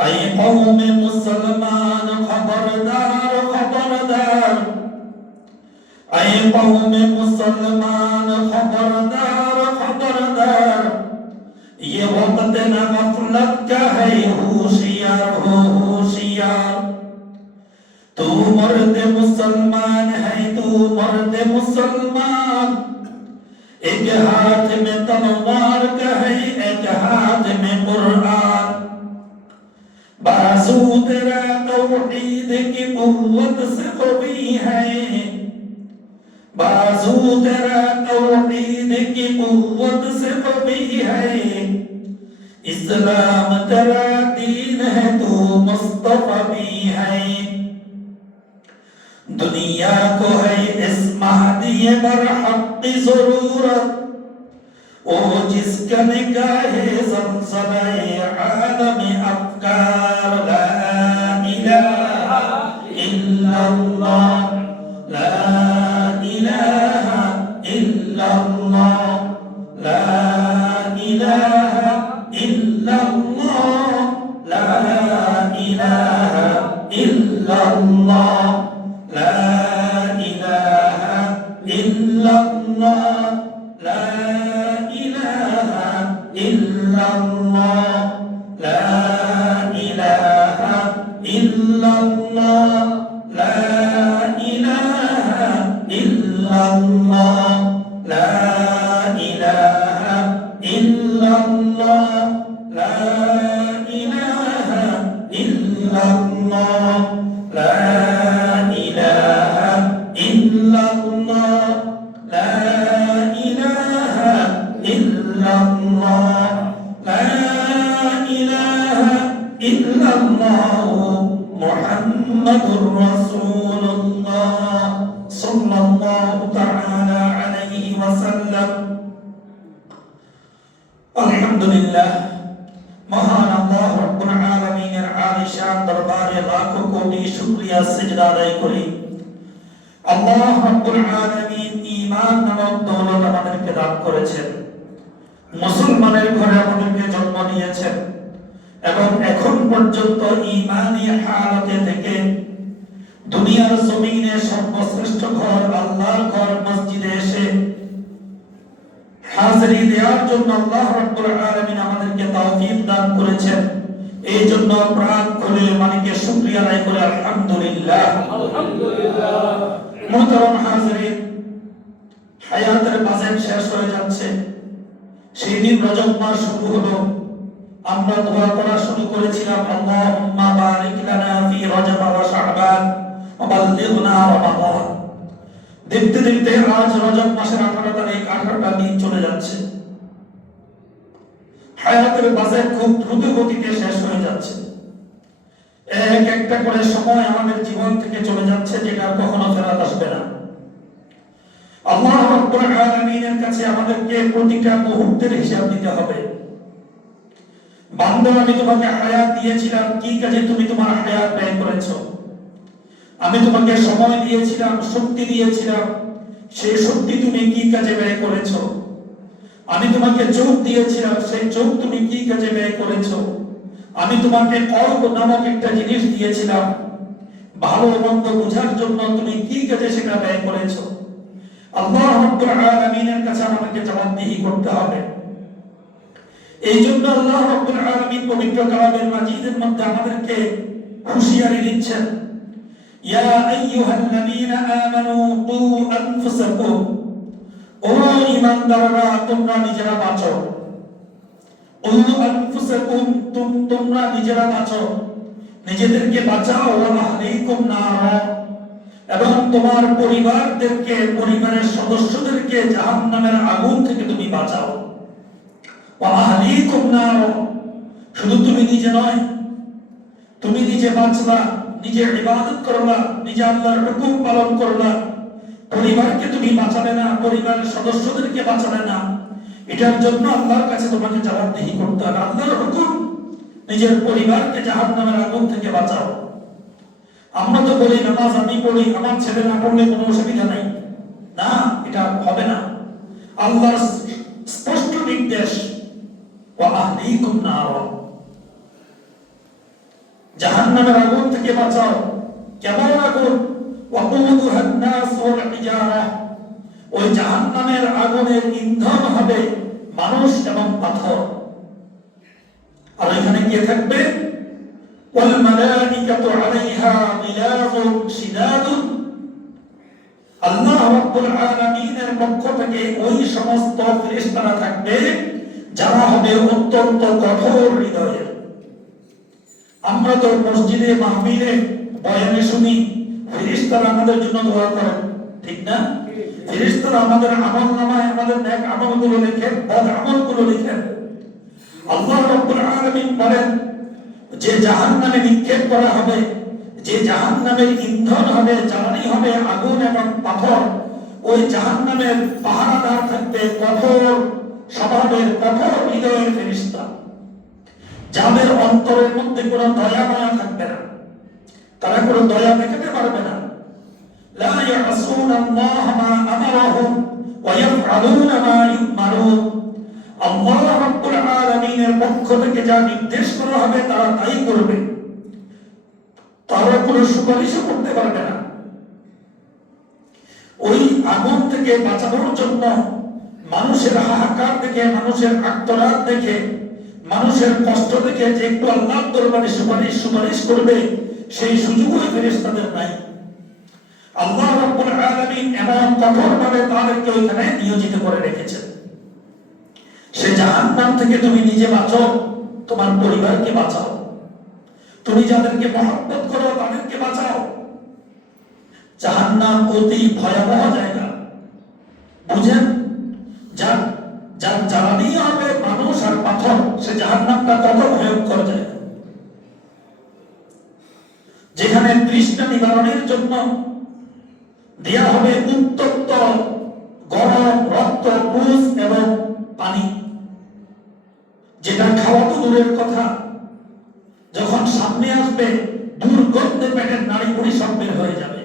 ऐ कौम मुसलमान खबरदार खबरदार, ऐ कौम मुसलमान खबरदार खबरदार, ये वक्त न गफलत का है, होशियार हो होशियार। तू मर्द मुसलमान है, तू मर्द मुसलमान, एक हाथ में तलवार का है, एक हाथ में कुरान। बाजू तेरा तौहीद की कुव्वत से कवी है, बाजू तेरा तौहीद की कुव्वत से कवी है। इस्लाम तेरा दीन है, तू मुस्तफा भी है। दुनिया को है इस महदी बरहक की जरूरत, ओ जिसका निगाहे ज़लज़ले आलमी अफ़कार। ला इलाहा इल्लल्लाह, ला इलाहा इल्लल्लाह, ला इलाहा इल्लल्लाह, ला इलाहा इल्लल्लाह, ला इलाहा इल्लल्लाह, ला इलाहा इल्लल्लाह, ला इलाहा इल्लल्लाह, ला इलाहा इल्लल्लाह, ला इलाहा इल्लल्लाह, ला इलाहा इल्लल्लाह, ला इलाहा इल्लल्लाह, ला इलाहा इल्लल्लाह, ला इलाहा इल्लल्लाह, मुहम्मदुर रसूलुल्लाह सल्लल्लाहु तआला अलैहि वसल्लम। अल्हम्दुलिल्लाह, महान अल्लाह रब्बुल आलमीনের आलिशान दरबाরে লাখো কোটি শুকরিয়া সিজদা আদায় করি। আল্লাহ রব্বুল আলামিন ঈমান নামক দৌলত আমাদেরকে দান করেছেন, মুসলমানের ঘরে আমাদেরকে জন্ম দিয়েছেন এবং এখন পর্যন্ত ঈমানী হালতে থেকে দুনিয়ার জমিনে সর্বশ্রেষ্ঠ ঘর আল্লাহর ঘর মসজিদে এসে হাজিরি দেওয়ার জন্য আল্লাহ রাব্বুল আলামিন আমাদেরকে তৌফিক দান করেছেন। এই জন্য প্রাণ খুলে মালিকের শুকরিয়া আদায় করে আলহামদুলিল্লাহ। আলহামদুলিল্লাহ। মুহতারাম হাজিরিন, হায়াতের বাজেট শেষ হয়ে যাচ্ছে। সেই দিন রজব মাস শুরু হলো, আমরা দোয়া করা শুরু করেছিলাম, আল্লাহুম্মা বারিক লানা ফি রজব ওয়া শাবান ওয়া বাল্লিগনা রমাদান। দেখতে দেখতে আজ রজব মাসের 18 তারিখ, 18টা দিন চলে যাচ্ছে। হায়াতের বাজেট খুব দ্রুত গতিতে শেষ হয়ে যাচ্ছে। এক একটা করে সময় আমাদের জীবন থেকে চলে যাচ্ছে, যেটা কখনো ফেরত আসবে না। আল্লাহ রাব্বুল আলামিনের কাছে আমাদেরকে প্রতিটা মুহূর্তের হিসাব দিতে হবে। বান্দা, আমি তোমাকে হায়াত দিয়েছিলাম, কি কাজে তুমি তোমার হায়াত ব্যয় করেছো? আমি তোমাকে সময় দিয়েছিলাম, শক্তি দিয়েছিলাম, সেই শক্তি তুমি কি কাজে ব্যয় করেছো? আমি তোমাকে চোখ দিয়েছিলাম, সেই চোখ তুমি কি কাজে ব্যয় করেছো? আমি তোমাকে কলব নামক একটা জিনিস দিয়েছিলাম, ভালো মন্দ বোঝার জন্য তুমি কি কাজে সেটা ব্যয় করেছো? আল্লাহ রাব্বুল আলামিনের কাছে আমাদেরকে জবাবদিহি করতে হবে। এই জন্য আল্লাহ রাব্বুল আলামিন পবিত্র কালামের মাজিদের মধ্যে আমাদেরকে হুঁশিয়ারি দিচ্ছেন, ইয়া আইয়ুহাল্লাযীনা আমানু কু আনফুসাকুম, ও ঈমানদাররা তোমরা নিজেরা বাঁচো। কু আনফুসাকুম, তোমরা নিজেরা বাঁচো, নিজেদেরকে বাঁচাও। ওয়া আহলিকুম নারা, এবং তোমার পরিবারদেরকে, পরিবারের সদস্যদেরকে জাহান্নামের আগুন থেকে তুমি বাঁচাও। ওয়া আহলিকুম নারা, শুধু তুমি নিজে নয়, তুমি নিজে বাঁচবা, নিজে ইবাদত করবা, নিজে আল্লাহর হুকুম পালন করবা, পরিবারকে তুমি বাঁচাবে না, পরিবারের সদস্যদেরকে বাঁচাবে না। এটার জন্য আল্লাহর কাছে তোমাকে জবাবদিহি করতে হবে। আল্লাহর হুকুম, নিজের পরিবারকে জাহান্নামের আগুন থেকে বাঁচাও। আমরা তো বলি নামাজ আমি পড়ি, আমার ছেলে না পড়লে কোনো অসুবিধা নাই। না, এটা হবে না। আল্লাহর স্পষ্ট নির্দেশ, ওয়া আহলিকুম নারা, জাহান্নামের আগুন থেকে বাঁচাও। কেমন আগুন? ওয়াকুদুহান নাস ওয়াল হিজারা, ওই জাহান্নামের আগুনের ইন্ধন হবে মানুষ এবং পাথর। আর এখানে কে থাকবে? ওয়াল মালাইকাতু আলাইহা গিলাযুন শিদাদুন, আল্লাহ রাব্বুল আলামিনের পক্ষ থেকে ওই সমস্ত ফেরেশতারা থাকবে যারা হবে অত্যন্ত কঠোর হৃদয়ের। আমরা তো মসজিদে মাহফিলে বয়ানে শুনি ফেরেশতারা আমাদের জন্য দোয়া করেন, ঠিক না? ফেরেশতারা আমাদের আমলনামায় আমাদের নেক আমলগুলো লেখেন, বদ আমলগুলো লেখেন। আল্লাহ রাব্বুল আলামিন বলেন যে জাহান্নামে নিক্ষেপ করা হবে, যে জাহান্নামের ইন্ধন হবে, জ্বালানি হবে আগুন এবং পাথর, ওই জাহান্নামের পাহারাদার থাকবে কঠোর স্বভাবের, কঠোর হৃদয়ের ফেরেশতা, যাদের অন্তরের মধ্যে কোনো দয়া মায়া থাকবে না, তারা কোনো দয়া দেখাতে পারবে না। লা ইয়াসুনাল্লাহ মা আমারাহুম ওয়া ইয়াফআলুনা মা ইউমারুন, আল্লাহ রাব্বুল আলামিনের পক্ষ থেকে যা নির্দেশ করা হবে তারা তাই করবে, তারা কোনো সুপারিশ করতে পারবে না। ওই আগুন থেকে বাঁচানোর জন্য মানুষের হাহাকার দেখে, মানুষের আর্তনাদ দেখে, মানুষের কষ্ট দেখে যে একটু আল্লাহর দরবারে সুপারিশ করবে, সেই সুযোগই ফেরেশতাদের নাই। আল্লাহ রাব্বুল আলামিন এমন কঠোরভাবে তাদেরকে ওইখানে নিয়োজিত করে রেখেছেন। সে জাহান্নাম থেকে তুমি নিজে বাঁচো, তোমার পরিবারকে বাঁচাও, তুমি যাদেরকে মহব্বত করো তাদেরকে বাঁচাও। জাহান্নাম অতি ভয়াবহ জায়গা, বুঝেন? যার জ্বালানি হবে মানুষ আর পাথর, সে জাহান্নামটা কত ভয়ঙ্কর জায়গা, যেখানে তৃষ্ণা নিবারণের জন্য দেয়া হবে উত্তপ্ত গরম রক্ত, পুষ এবং পানি, যেটা খাওয়া তো দূরের কথা, যখন সামনে আসবে দুর্গন্ধে পেটের নাড়ি ভুঁড়ি সব বের হয়ে যাবে।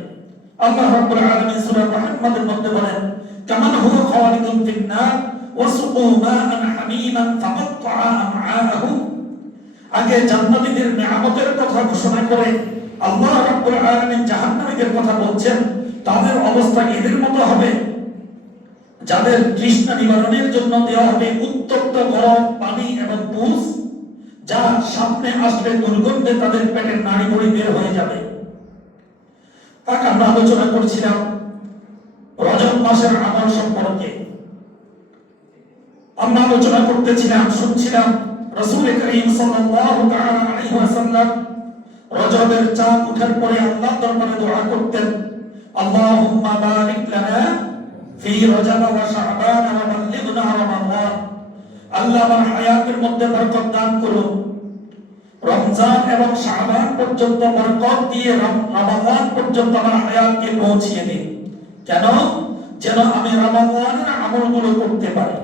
আল্লাহ রাব্বুল আলামিন সূরা মুহাম্মাদের মধ্যে বলেন, কামান হুয়া খালিদুন ফিন নার ওয়া সুকু মাআন হামিমান ফাকাত্তাআ আমআআহু। আগে জান্নাতীদের নিয়ামতের কথা ঘোষণা করে আল্লাহ রাব্বুল আলামিন জাহান্নামীদের কথা বলছেন, তাদের অবস্থা এদের মতো হবে যাদের তৃষ্ণা নিবারণের জন্য দেওয়া হবে উত্তপ্ত গরম পানি এবং পুষ, যা সামনে আসলে দুর্গন্ধে তাদের পেটের নাড়ি ভুঁড়ি বের হয়ে যাবে। তাক আমরা আলোচনা করছিলাম রজব মাসের আমল সম্পর্কে, আমরা আলোচনা করতেছিলাম, শুনছিলাম রাসূল করিম সাল্লাল্লাহু তাআলা আলাইহি ওয়াসাল্লাম রজবের চাঁদ ওঠার পরে আল্লাহর দরবারে দোয়া করতেন, আল্লাহুম্মা বারিক লানা ফি রজব ওয়া শাবান ওয়া বাল্লিগনা রমাদান। আল্লাহ আমার হায়াতের মধ্যে বরকত দান করুন, রমজান এবং শাবান পর্যন্ত বরকত দিয়ে রমাদান পর্যন্ত আমার হায়াতকে পৌঁছিয়ে দিন। কেন? যেন আমি রমাদানের আমলগুলো করতে পারি,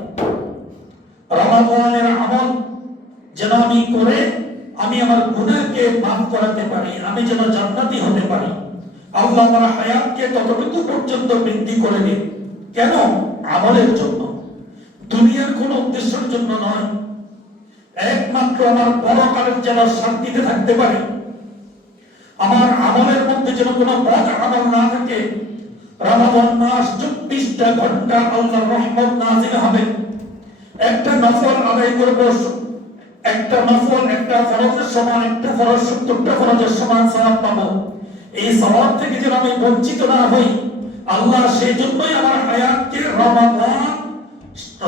রমাদানের আমল যেন আমি করে আমি আমার গুনাহকে মাফ করাতে পারি, আমি যেন জান্নাতি হতে পারি। আল্লাহ আমার হায়াতকে ততটুকু পর্যন্ত বৃদ্ধি করে দিন। কেন? আমলের জন্য, দুনিয়ার কোনো উদ্দেশ্যের জন্য নয়, একমাত্র আমার পরকালের যেন শান্তিতে থাকতে পারে, আমার আমলের মধ্যে যেন কোনো বদ আমল না থাকে। রমাদান মাস 24টা ঘন্টা আল্লাহর রহমত নাযিল হবে। একটা নফল আদায় করব, একটা নফল একটা ফরজের সমান, একটা ফরজ 70টা ফরজের সমান সওয়াব পাবো। এই সওয়াব থেকে যেন আমি বঞ্চিত না হই, আল্লাহ সেই জন্যই আমার হায়াতকে রমাদান,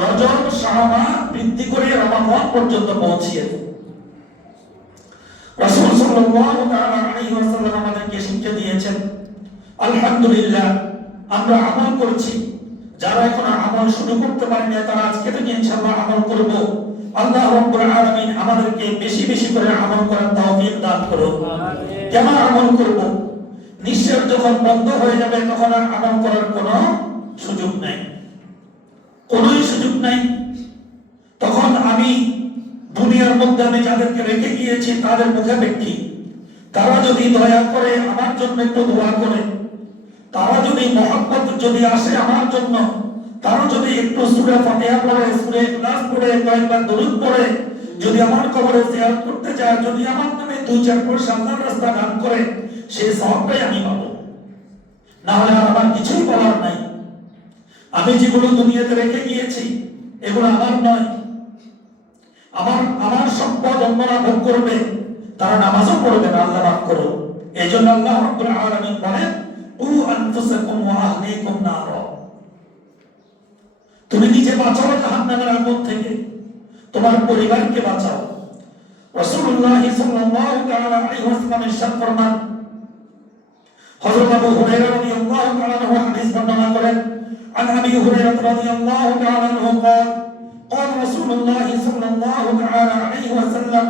রজব, শাবান বৃদ্ধি করে রমাদান পর্যন্ত পৌঁছিয়ে দেন। রাসূল সাল্লাল্লাহু তাআলা আলাইহি ওয়াসাল্লাম আমাদেরকে শিক্ষা দিয়েছেন। আলহামদুলিল্লাহ আমরা আমল করছি, যারা এখন আমল শুরু করতে পারেন না তারা আজকে থেকে ইনশাআল্লাহ আমল করব। আল্লাহ রাব্বুল আলামিন আমাদেরকে বেশি বেশি করে আমল করার তৌফিক দান করুন। কেমন আমল করব? নিঃশ্বাস যখন বন্ধ হয়ে যাবে তখন আর আমল করার কোনো সুযোগ নাই, কোনোই সুযোগ নাই। তখন আমি দুনিয়ার মধ্যে আমি যাদেরকে রেখে গিয়েছি তাদের মুখাপেক্ষী, তারা যদি দয়া করে আমার জন্য একটু দোয়া করে, তারা যদি মহব্বত যদি আসে আমার জন্য, তারা যদি একটু সূরা ফাতিহা পড়ে, সূরা ইখলাস পড়ে, কয়েকবার দরুদ পড়ে, যদি আমার কবরে জিয়ারত করতে যায়, যদি আমার নামে 2-4 পয়সা আল্লাহর রাস্তা দান করে, সেই সওয়াবটাই আমি পাবো। না হলে আর আমার কিছুই বলার নাই। আমি যেগুলো দুনিয়াতে রেখে গিয়েছি এগুলো আমার নয়, আমার সম্পদ অন্যরা ভোগ করবে, তারা নামাজও পড়বে না, আল্লাহ মাফ করো। এই জন্য আল্লাহ রাব্বুল আলামিন বলেন, উ আনফুসাকুম ওয়া আহলিকুম নার, তুমি নিজে বাঁচাও জাহান্নামের আগুন থেকে, তোমার পরিবারকে বাঁচাও। রাসূলুল্লাহ সাল্লাল্লাহু তাআলা আলাইহি ওয়াসাল্লাম ইরশাদ ফরমান, হযরত আবু হুরায়রা রাদিয়াল্লাহু তাআলা আনহু হাদিস বর্ণনা করেন, عن أبي هريرة رضي الله تعالى عنه قال قال رسول الله صلى الله تعالى عليه وسلم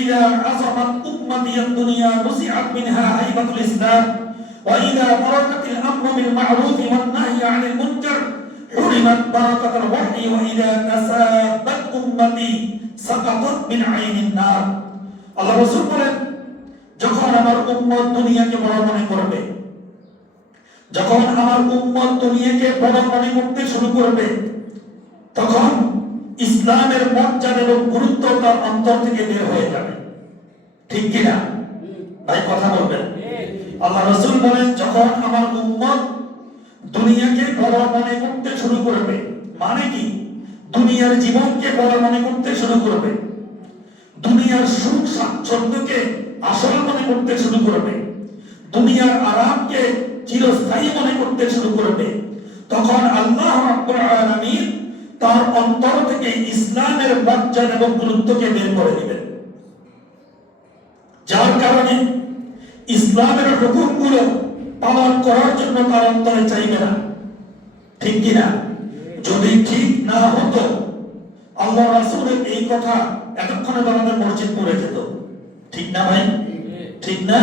إذا عظمت أمتي الدنيا نزعت منها هيبة الإسلام وإذا بركت الأمر بالمعروف والنهي عن المنكر حرمت بركة الوحي وإذا تسابت أمتي سقطت من عين النار. الله رسول বলেন, যখন আমার উম্মত দুনিয়াকে বড় মনে করবে, যখন আমার উম্মত দুনিয়াকে বড় মনে করতে শুরু করবে, তখন ইসলামের মর্যাদা এবং গুরুত্ব তার অন্তর থেকে বের হয়ে যাবে। ঠিক কিনা ভাই, কথা বলবেন? আল্লাহ রাসূল বলেন, যখন আমার উম্মত দুনিয়াকে বড় মনে করতে শুরু করবে, মানে কি? দুনিয়ার জীবনকে বড় মনে করতে শুরু করবে, দুনিয়ার সুখ স্বাচ্ছন্দ্যকে আসল মনে করতে শুরু করবে, দুনিয়ার আরামকে চিরস্থায়ী মনে করতে শুরু করবে, তখন আল্লাহ রাব্বুল আলামিন তার অন্তর থেকে ইসলামের মর্যাদা এবং গুরুত্বকে বের করে দিবেন। যার কারণে ইসলামের হুকুমগুলো পালন করার জন্য তার অন্তরে চাইবে না। ঠিক কিনা? যদি ঠিক না হতো, আল্লাহ রাসূলের এই কথা এতক্ষণে আমাদের মসজিদ পড়ে যেত। ঠিক না ভাই? ঠিক না?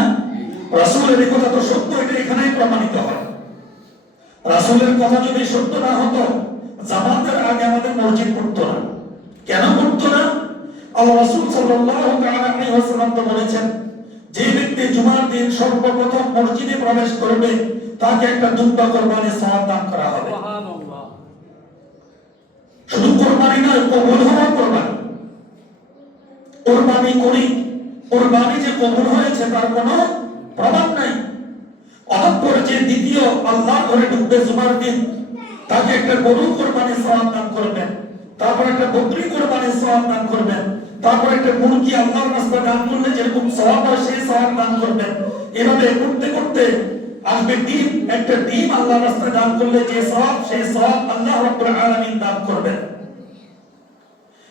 রাসূলের এই কথা তো সত্য, এটা এখানেই প্রমাণিত হয়। রাসূলের কথা যদি সত্য না হতো, জামাতের আগে আমাদের মসজিদ পড়তো না। কেন পড়তো না? আল্লাহ রাসূল সাল্লাল্লাহু আলাইহি ওয়াসাল্লাম তো বলেছেন, যে ব্যক্তি জুমার দিন সর্বপ্রথম মসজিদে প্রবেশ করবে, তাকে একটা দুম্বা কোরবানির সওয়াব দান করা হবে। সুবহানাল্লাহ। শুধু কোরবানি নয়, কবুল হওয়া কোরবানি। কোরবানি করি, কোরবানি যে কবুল হয়েছে তার কোনো প্রমাণ নাই। অতঃপর যে দ্বিতীয় আল্লাহর ঘরে ঢুকবে জুমার দিন, তাকে একটা গরু কোরবানির সওয়াব দান করবেন, তারপর একটা বকরি কোরবানির সওয়াব দান করবেন, তারপর একটা মুরগি আল্লাহর রাস্তায় দান করলে যেরকম সওয়াব হয় সেই সওয়াব দান করবেন। এভাবে করতে করতে আসবে ডিম, একটা ডিম আল্লাহর রাস্তায় দান করলে যে সওয়াব, সেই সওয়াব আল্লাহ রাব্বুল আলামিন দান করবেন।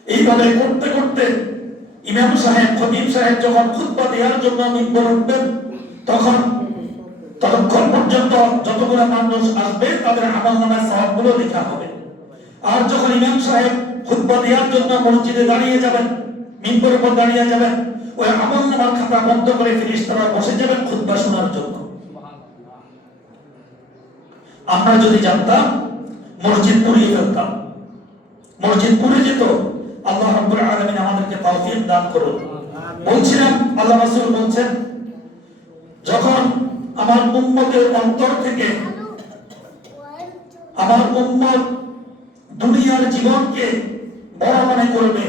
এইভাবে করতে করতে ইমাম সাহেব, খতিব সাহেব যখন খুতবা দেওয়ার জন্য মিম্বর উঠবেন, ততক্ষণ পর্যন্ত যতগুলো মানুষ আসবে তাদের আমলনামায় সওয়াবগুলো লেখা হবে। আর যখন ইমাম সাহেব খুতবা দেওয়ার জন্য মসজিদে দাঁড়িয়ে যাবেন, মিম্বরের উপর দাঁড়িয়ে যাবেন, ওই আমলনামার খাতা বন্ধ করে ফেরেশতারা বসে যাবেন খুতবা শোনার জন্য। আমরা যদি জানতাম, মসজিদ পুড়িয়ে ফেলতাম, মসজিদ পুড়ে যেত। আল্লাহ রাব্বুল আলামিন আমাদেরকে তৌফিক দান করুন। বলছিলাম, আল্লাহ রাসূল বলছেন, যখন আমার উম্মতের অন্তর থেকে আমার উম্মত দুনিয়ার জীবনকে বড় মনে করবে,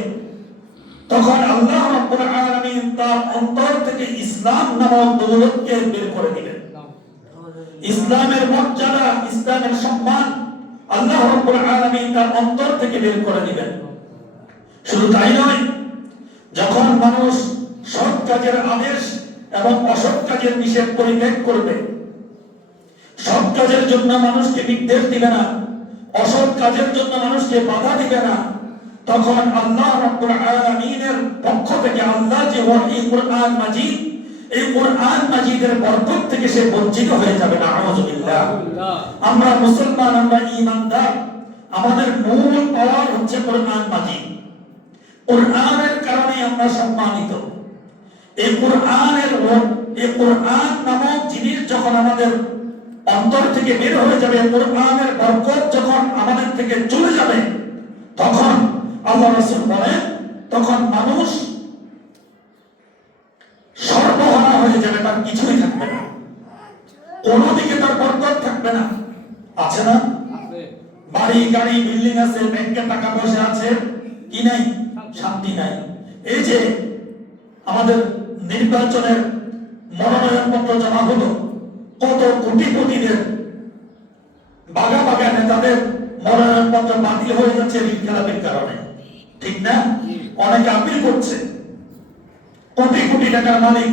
তখন আল্লাহ রাব্বুল আলামিন তার অন্তর থেকে ইসলাম নামক দৌলতকে বের করে দিবেন। ইসলামের মর্যাদা, ইসলামের সম্মান আল্লাহ রাব্বুল আলামিন তার অন্তর থেকে বের করে দিবেন। শুধু তাই নয়, যখন মানুষ সৎ কাজের আদেশ এবং অসৎ কাজের নিষেধ পরিত্যাগ করবে, সৎ কাজের জন্য মানুষকে নির্দেশ দিবে না, অসৎ কাজের জন্য মানুষকে বাধা দিবে না, তখন আল্লাহ রাব্বুল আলামিনের পক্ষ থেকে আল্লাহ যে ওহী কুরআন মাজিদ, এই কুরআন মাজিদের বরকত থেকে সে বঞ্চিত হয়ে যাবে না। আউযুবিল্লাহ। আমরা মুসলমান, আমরা ঈমানদার, আমাদের মূল পাওয়ার হচ্ছে কুরআন মাজিদ। কুরআনের কারণে আমরা সম্মানিত। এই কুরআন নামক জিনিস যখন আমাদের অন্তর থেকে বের হয়ে যাবে, কুরআনের বরকত যখন আমাদের থেকে চলে যাবে, তখন আল্লাহ রাসূল বলেন, তখন মানুষ সর্বহারা হয়ে যাবে, তার কিছুই থাকবে না, কোনো দিকে তার বরকত থাকবে না। আছে না? বাড়ি গাড়ি বিল্ডিং আছে, ব্যাংকে টাকা পয়সা আছে, কি নাই? শান্তি নাই। এই যে আমাদের নির্বাচনের মনোনয়নপত্র জমা হলো, কত কোটিপতিদের বাগা বাগা নেতাদের মনোনয়নপত্র বাতিল হয়ে যাচ্ছে ঋণ খেলাপির কারণে, ঠিক না? অনেকে আপিল করছে, কোটি কোটি টাকার মালিক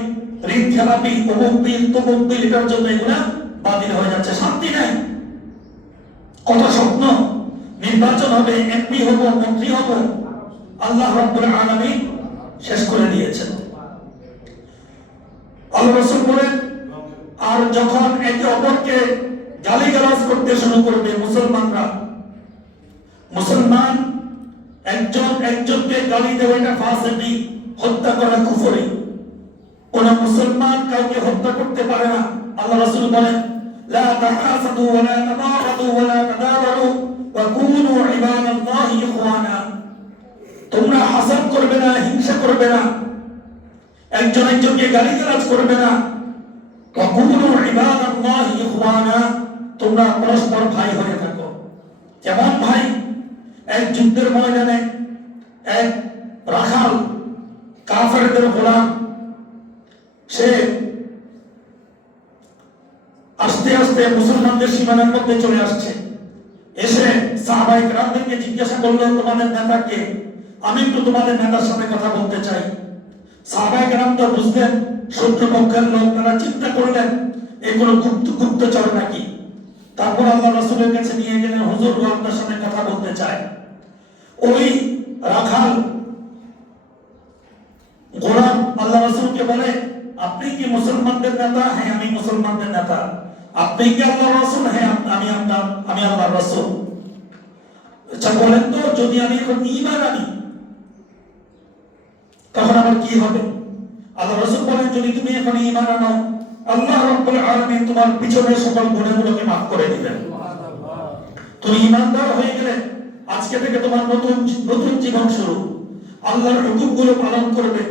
ঋণ খেলাপি, অমুক বিল তমুক বিল, এটার জন্য এগুলা বাতিল হয়ে যাচ্ছে, শান্তি নাই। কত স্বপ্ন, নির্বাচন হবে, এমপি হব, মন্ত্রী হব, আল্লাহ রাব্বুল আলামিন শেষ করে দিয়েছেন। আল্লাহ রাসূল বলেন, আর যখন একে অপরকে গালিগালাজ করতে শুরু করবে মুসলমানরা, মুসলমান একজন একজনকে গালি দেওয়া এটা ফাসিকি, হত্যা করা কুফরি। কোন মুসলমান কাউকে হত্যা করতে পারে না। আল্লাহ রাসূল বলেন, লা তাহাসাদু ওয়া লা তাবাগাদু ওয়া লা তাদাবারু ওয়া কুনু ইবাদাল্লাহি ইখওয়ানা। তোমরা হাসাদ করবে না, হিংসা করবে না, একজন একজনকে গালিগালাজ করবে না। ওয়া কুনু ইবাদাল্লাহি ইখওয়ানা, তোমরা পরস্পর ভাই হয়ে থাকো। কেমন ভাই? এক যুদ্ধের ময়দানে এক রাখাল কাফেরদের গোলাম, সে আস্তে আস্তে মুসলমানদের সীমানার মধ্যে চলে আসছে। এসে সাহাবায়ে কেরামদেরকে জিজ্ঞাসা করলো, তোমাদের নেতা কে? আমি একটু তোমাদের নেতার সাথে কথা বলতে চাই। সাহাবায়ে কেরাম তো বুঝলেন শত্রুপক্ষের লোক, তারা চিন্তা করলেন এগুলো গুপ্তচর নাকি। তারপর আল্লাহ রাসূলের কাছে নিয়ে গেলেন, হুজুর আপনার সাথে কথা বলতে চাই। ওই রাখাল গোলাম আল্লাহ রাসূলকে বলে, আপনি কি মুসলমানদের নেতা? হ্যাঁ, আমি মুসলমানদের নেতা। আপনি কি আল্লাহর রাসূল? হ্যাঁ, আমি আল্লাহর রাসূল। আচ্ছা বলেন তো, যদি আমি এখন ঈমান আনি তখন আমার কি হবে? আল্লাহ রাসূল বলেন, যদি তুমি এখন ঈমান আনো, আল্লাহ রাব্বুল আলামিন তোমার পিছনের সকল গুনাহগুলোকে মাফ করে দিবেন। তুমি ঈমানদার হয়ে গেলে আজকে থেকে তোমার নতুন জীবন শুরু। আল্লাহর হুকুমগুলো পালন করবে,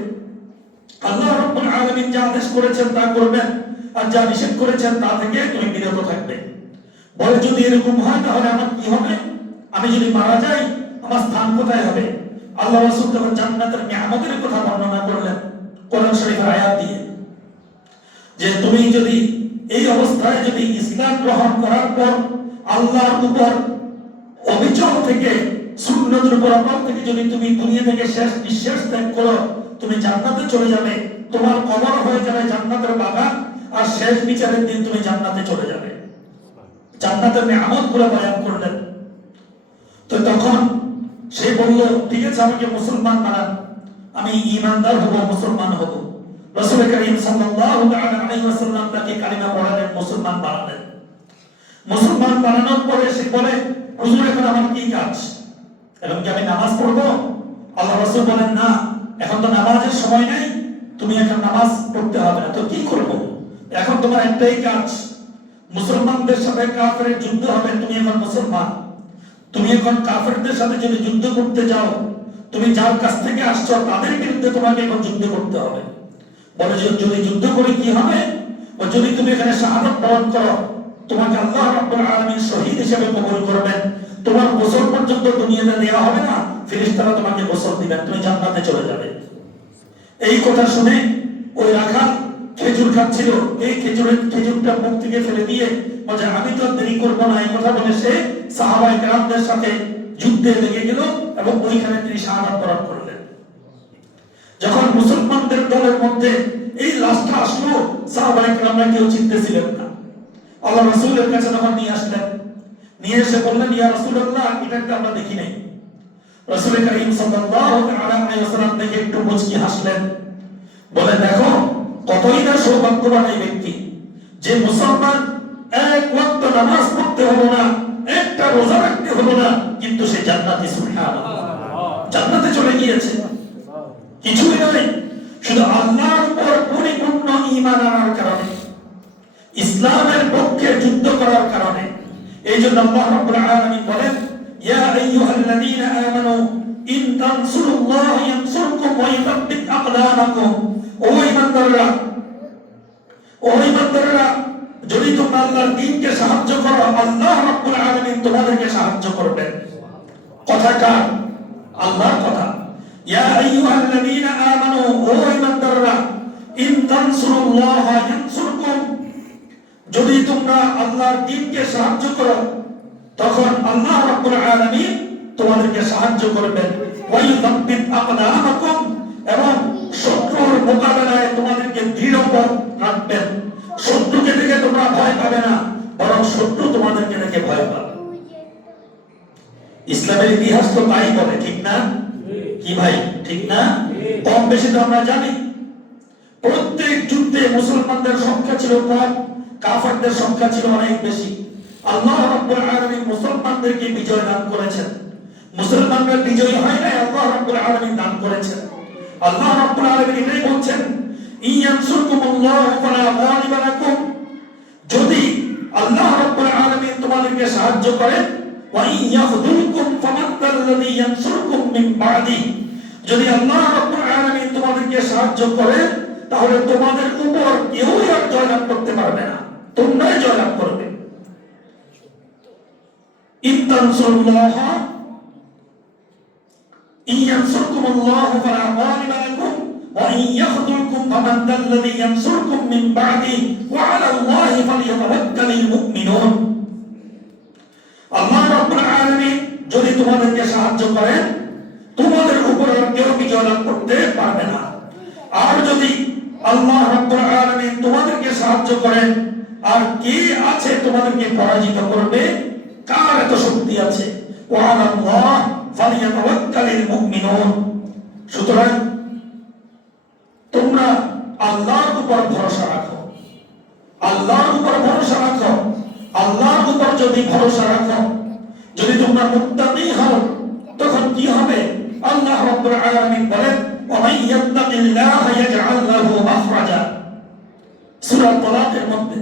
আল্লাহ রাব্বুল আলামিন যা আদেশ করেছেন তা করবেন, আর যা নিষেধ করেছেন তা থেকে তুমি বিরত থাকবে। বলে, যদি এরকম হয় তাহলে আমার কি হবে? আমি যদি মারা যাই আমার স্থান কোথায় হবে? আল্লাহ রাসূল তখন জান্নাতের নিয়ামতের কথা বর্ণনা করলেন কোরআন শরীফের আয়াত দিয়ে, যে তুমি যদি এই অবস্থায় যদি ইসলাম গ্রহণ করার পর আল্লাহর উপর অবিচল থেকে, সুন্নতের উপর অটল থেকে যদি তুমি দুনিয়া থেকে শেষ নিঃশ্বাস ত্যাগ করো, তুমি জান্নাতে চলে যাবে। তোমার কবর হয়ে যাবে জান্নাতের বাগান, আর শেষ বিচারের দিন তুমি জান্নাতে চলে যাবে। জান্নাতের নিয়ামতগুলো বয়ান করলেন। তো তখন সে বলল, ঠিক আছে, আমাকে মুসলমান বানান, আমি ঈমানদার হব, মুসলমান হব। রাসূল করিম সাল্লাল্লাহু আলাইহি ওয়াসাল্লাম তাকে কালিমা পড়ালেন, মুসলমান বানালেন। মুসলমান বানানোর পরে সে বলে, হুজুর এখন আমার কি কাজ? এখন কি আমি নামাজ পড়বো? আল্লাহ রাসূল বলেন, না, এখন তো নামাজের সময় নেই, তুমি এখন নামাজ পড়তে হবে না। তো কি করব? এখন তোমার একটাই কাজ, মুসলমানদের সাথে কাফেরের যুদ্ধ হবে। তুমি এখন মুসলমান, তুমি এখন কাফেরদের সাথে যদি যুদ্ধ করতে যাও, তুমি যার কাছ থেকে আসছো তাদের বিরুদ্ধে তোমাকে এখন যুদ্ধ করতে হবে। বলে, যদি যুদ্ধ করে কি হবে? যদি তুমি এখানে শাহাদাত বরণ করো, তোমাকে আল্লাহ রাব্বুল আলামিন শহীদ হিসেবে কবুল করবেন। তোমার গোসল পর্যন্ত দুনিয়াতে দেওয়া হবে না, ফেরেশতারা তোমাকে গোসল দিবেন, তুমি জান্নাতে চলে যাবে। এই কথা শুনে ওই রাখাল খেজুর খাচ্ছিল, এই খেজুরটা মুখ থেকে ফেলে দিয়ে বলে, আমি তো দেরি করব না, এই কথা বলে সে সাহাবায়ে কেরামদের সাথে যুদ্ধে লেগে গেল এবং ওইখানে তিনি শাহাদাত বরণ করলেন। যখন মুসলমানদের দলের মধ্যে এই লাশটা আসলো, সাহাবায়ে কেরামরা কেউ চিনতেছিলেন না। আল্লাহ রাসূলের কাছে তখন নিয়ে আসলেন, নিয়ে এসে বললেন, ইয়া রাসূলুল্লাহ, এটাকে আমরা দেখি নাই। রাসূল করিম সাল্লাল্লাহু আলাইহি ওয়াসাল্লাম দেখে একটু মুচকি হাসলেন, বলে, দেখো কতই না সৌভাগ্যবান এই ব্যক্তি, যে মুসলমান এক ওয়াক্ত নামাজ পড়তে হলো না, একটা রোজা রাখতে হলো না, কিন্তু সে জান্নাতি। সুবহানাল্লাহ, জান্নাতে চলে গিয়েছে। কিছুই নয়, শুধু আল্লাহর উপর পরিপূর্ণ ঈমান আনার কারণে, ইসলামের পক্ষে যুদ্ধ করার কারণে। এই জন্য আল্লাহ রাব্বুল আলামিন বলেন, ইয়া আইয়ুহাল্লাযীনা আমানু ইন তানসুরুল্লাহ ইয়ানসুরকুম ওয়া ইউসাব্বিত আকদামাকুম। ও ঈমানদাররা, যদি তোমরা আল্লাহর দ্বীনকে সাহায্য করো, আল্লাহ রাব্বুল আলামিন তোমাদেরকে সাহায্য করবেন। কথা কার? আল্লাহর কথা। ইয়া আইয়ুহাল্লাযীনা আমানু, ও ঈমানদাররা, ইন তানসুরুল্লাহ ইয়ানসুরকুম, যদি তোমরা আল্লাহর দ্বীনকে সাহায্য করো তখন আল্লাহ রাব্বুল আলামিন তোমাদেরকে সাহায্য করবেন। ওয়া ইউসাব্বিত আকদামাকুম, এবং শত্রুর মোকাবেলায় তোমাদেরকে দৃঢ় পথ রাখবেন। শত্রুকে দেখে তোমরা ভয় পাবে না, বরং শত্রু তোমাদেরকে দেখে ভয় পাবে। ইসলামের ইতিহাস তো তাই বলে, ঠিক না? কি ভাই, ঠিক না? কম বেশি তো আমরা জানি। প্রত্যেক যুদ্ধে মুসলমানদের সংখ্যা ছিল কম, কাফেরদের সংখ্যা ছিল অনেক বেশি। আল্লাহ রাব্বুল আলামিন মুসলমানদেরকে বিজয় দান করেছেন। মুসলমানরা বিজয়ী হয় না, আল্লাহ রাব্বুল আলামিন দান করেছেন। আল্লাহ রাব্বুল আলামিন এটাই বলছেন, ইয়ানসুরকুমুল্লাহু ফালা গালিবা লাকুম, যদি আল্লাহ রাব্বুল আলামিন তোমাদেরকে সাহায্য করেন, ওয়া ইয়াখযুলকুম ফামান্তাল্লাযী ইয়ানসুরকুম মিন বা'দি, যদি আল্লাহ রাব্বুল আলামিন তোমাদেরকে সাহায্য করেন তাহলে তোমাদের উপর কেউ আর জয়লাভ করতে পারবে না, তোমরাই জয়লাভ করবে। ইন তানসুরুল্লাহ ইয়ানসুরকুমুল্লাহু ফালা গালিবা লাকুম ওয়া ইন ইয়াখযুলকুম ফামান্তাল্লাযী ইয়ানসুরকুম মিন বা'দি ওয়া আলাল্লাহি ফালইয়াতাওয়াক্কালিল মুমিনুন। আল্লাহ রাব্বুল আলামিন যদি তোমাদেরকে সাহায্য করেন তোমাদের উপর আর কেউ বিজয় লাভ করতে পারবে না। আর যদি আল্লাহ রাব্বুল আলামিন তোমাদেরকে সাহায্য করেন, আর কে আছে তোমাদেরকে পরাজিত করবে? কার এত শক্তি আছে? ওয়া আলাল্লাহ ফালইয়াতাওয়াক্কালিল মুমিনুন। সুতরাং তোমরা আল্লাহর উপর ভরসা রাখো, আল্লাহর উপর ভরসা রাখো। আল্লাহর উপর যদি ভরসা রাখো, যদি তোমরা মুত্তাকি হও, তখন কি হবে? আল্লাহ রাব্বুল আলামিন বলেন, ওয়া মান ইয়াত্তাকিল্লাহা ইয়াজআল লাহু মাখরাজা। সূরা তালাকের মধ্যে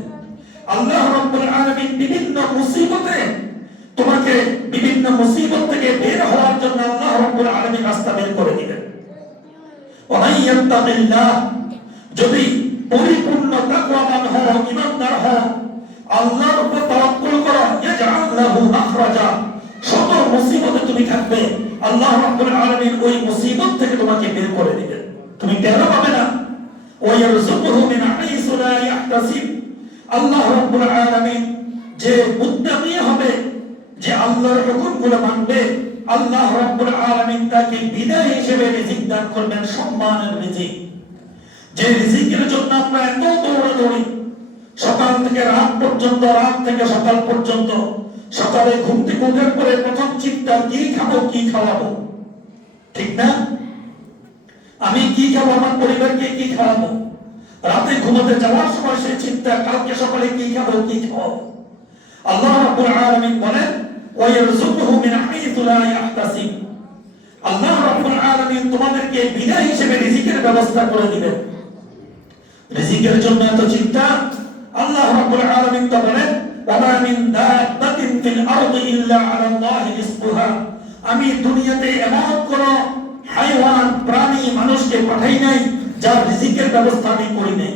আল্লাহ রাব্বুল আলামিন বিভিন্ন মুসিবতে তোমাকে, বিভিন্ন মুসিবত থেকে বের হওয়ার জন্য আল্লাহ রাব্বুল আলামিন রাস্তা বের করে দিবেন। ওয়া মান ইয়াত্তাকিল্লাহ, যদি পরিপূর্ণ তাকওয়াবান হও, ঈমানদার হও, আল্লাহর উপর তাওয়াক্কুল করো, ইয়াজআল লাহু মাখরাজা, শত মুসিবতে তুমি থাকবে, আল্লাহ রাব্বুল আলামিন ওই মুসিবত থেকে তোমাকে বের করে দিবেন, তুমি টের পাবে না। ওয়া ইয়ারযুকুহু মিন হাইসু লা ইয়াহতাসিব, আল্লাহ রাব্বুল আলামিন যে মুত্তাকি হবে, যে আল্লাহর হুকুমগুলো মানবে, আল্লাহ রাব্বুল আলামিন তাকে বিদায় হিসেবে রিজিক দান করবেন, সম্মানের রিজিক। যে রিজিকের জন্য আমরা এত দৌড়াদৌড়ি, সকাল থেকে রাত পর্যন্ত, রাত থেকে সকাল পর্যন্ত, সকালে ঘুম থেকে ওঠার পরে প্রথম চিন্তা কি খাবো, কি খাওয়াবো, ঠিক না? আমি কি খাবো, আমার পরিবারকে কি খাওয়াবো। রাতে ঘুমাতে যাওয়ার সময় সেই চিন্তা, কালকে সকালে কি খাবো, কি খাওয়াবো। আল্লাহ রাব্বুল আলামিন বলেন, ওয়া ইয়ারযুকুহু মিন হাইসু লা ইয়াহতাসিব, আল্লাহ রাব্বুল আলামিন তোমাদেরকে বিনা হিসেবে রিজিকের ব্যবস্থা করে দিবেন। রিজিকের জন্য এত চিন্তা, আল্লাহ রাব্বুল আলামিন তো বলেন, ওয়া মা মিন দাব্বাতিন ফিল আরদি ইল্লা আলাল্লাহি রিজকুহা, আমি দুনিয়াতে এমন কোন হাইওয়ান, প্রাণী, মানুষকে পাঠাই নাই যার রিজিকের ব্যবস্থা আমি করি নাই।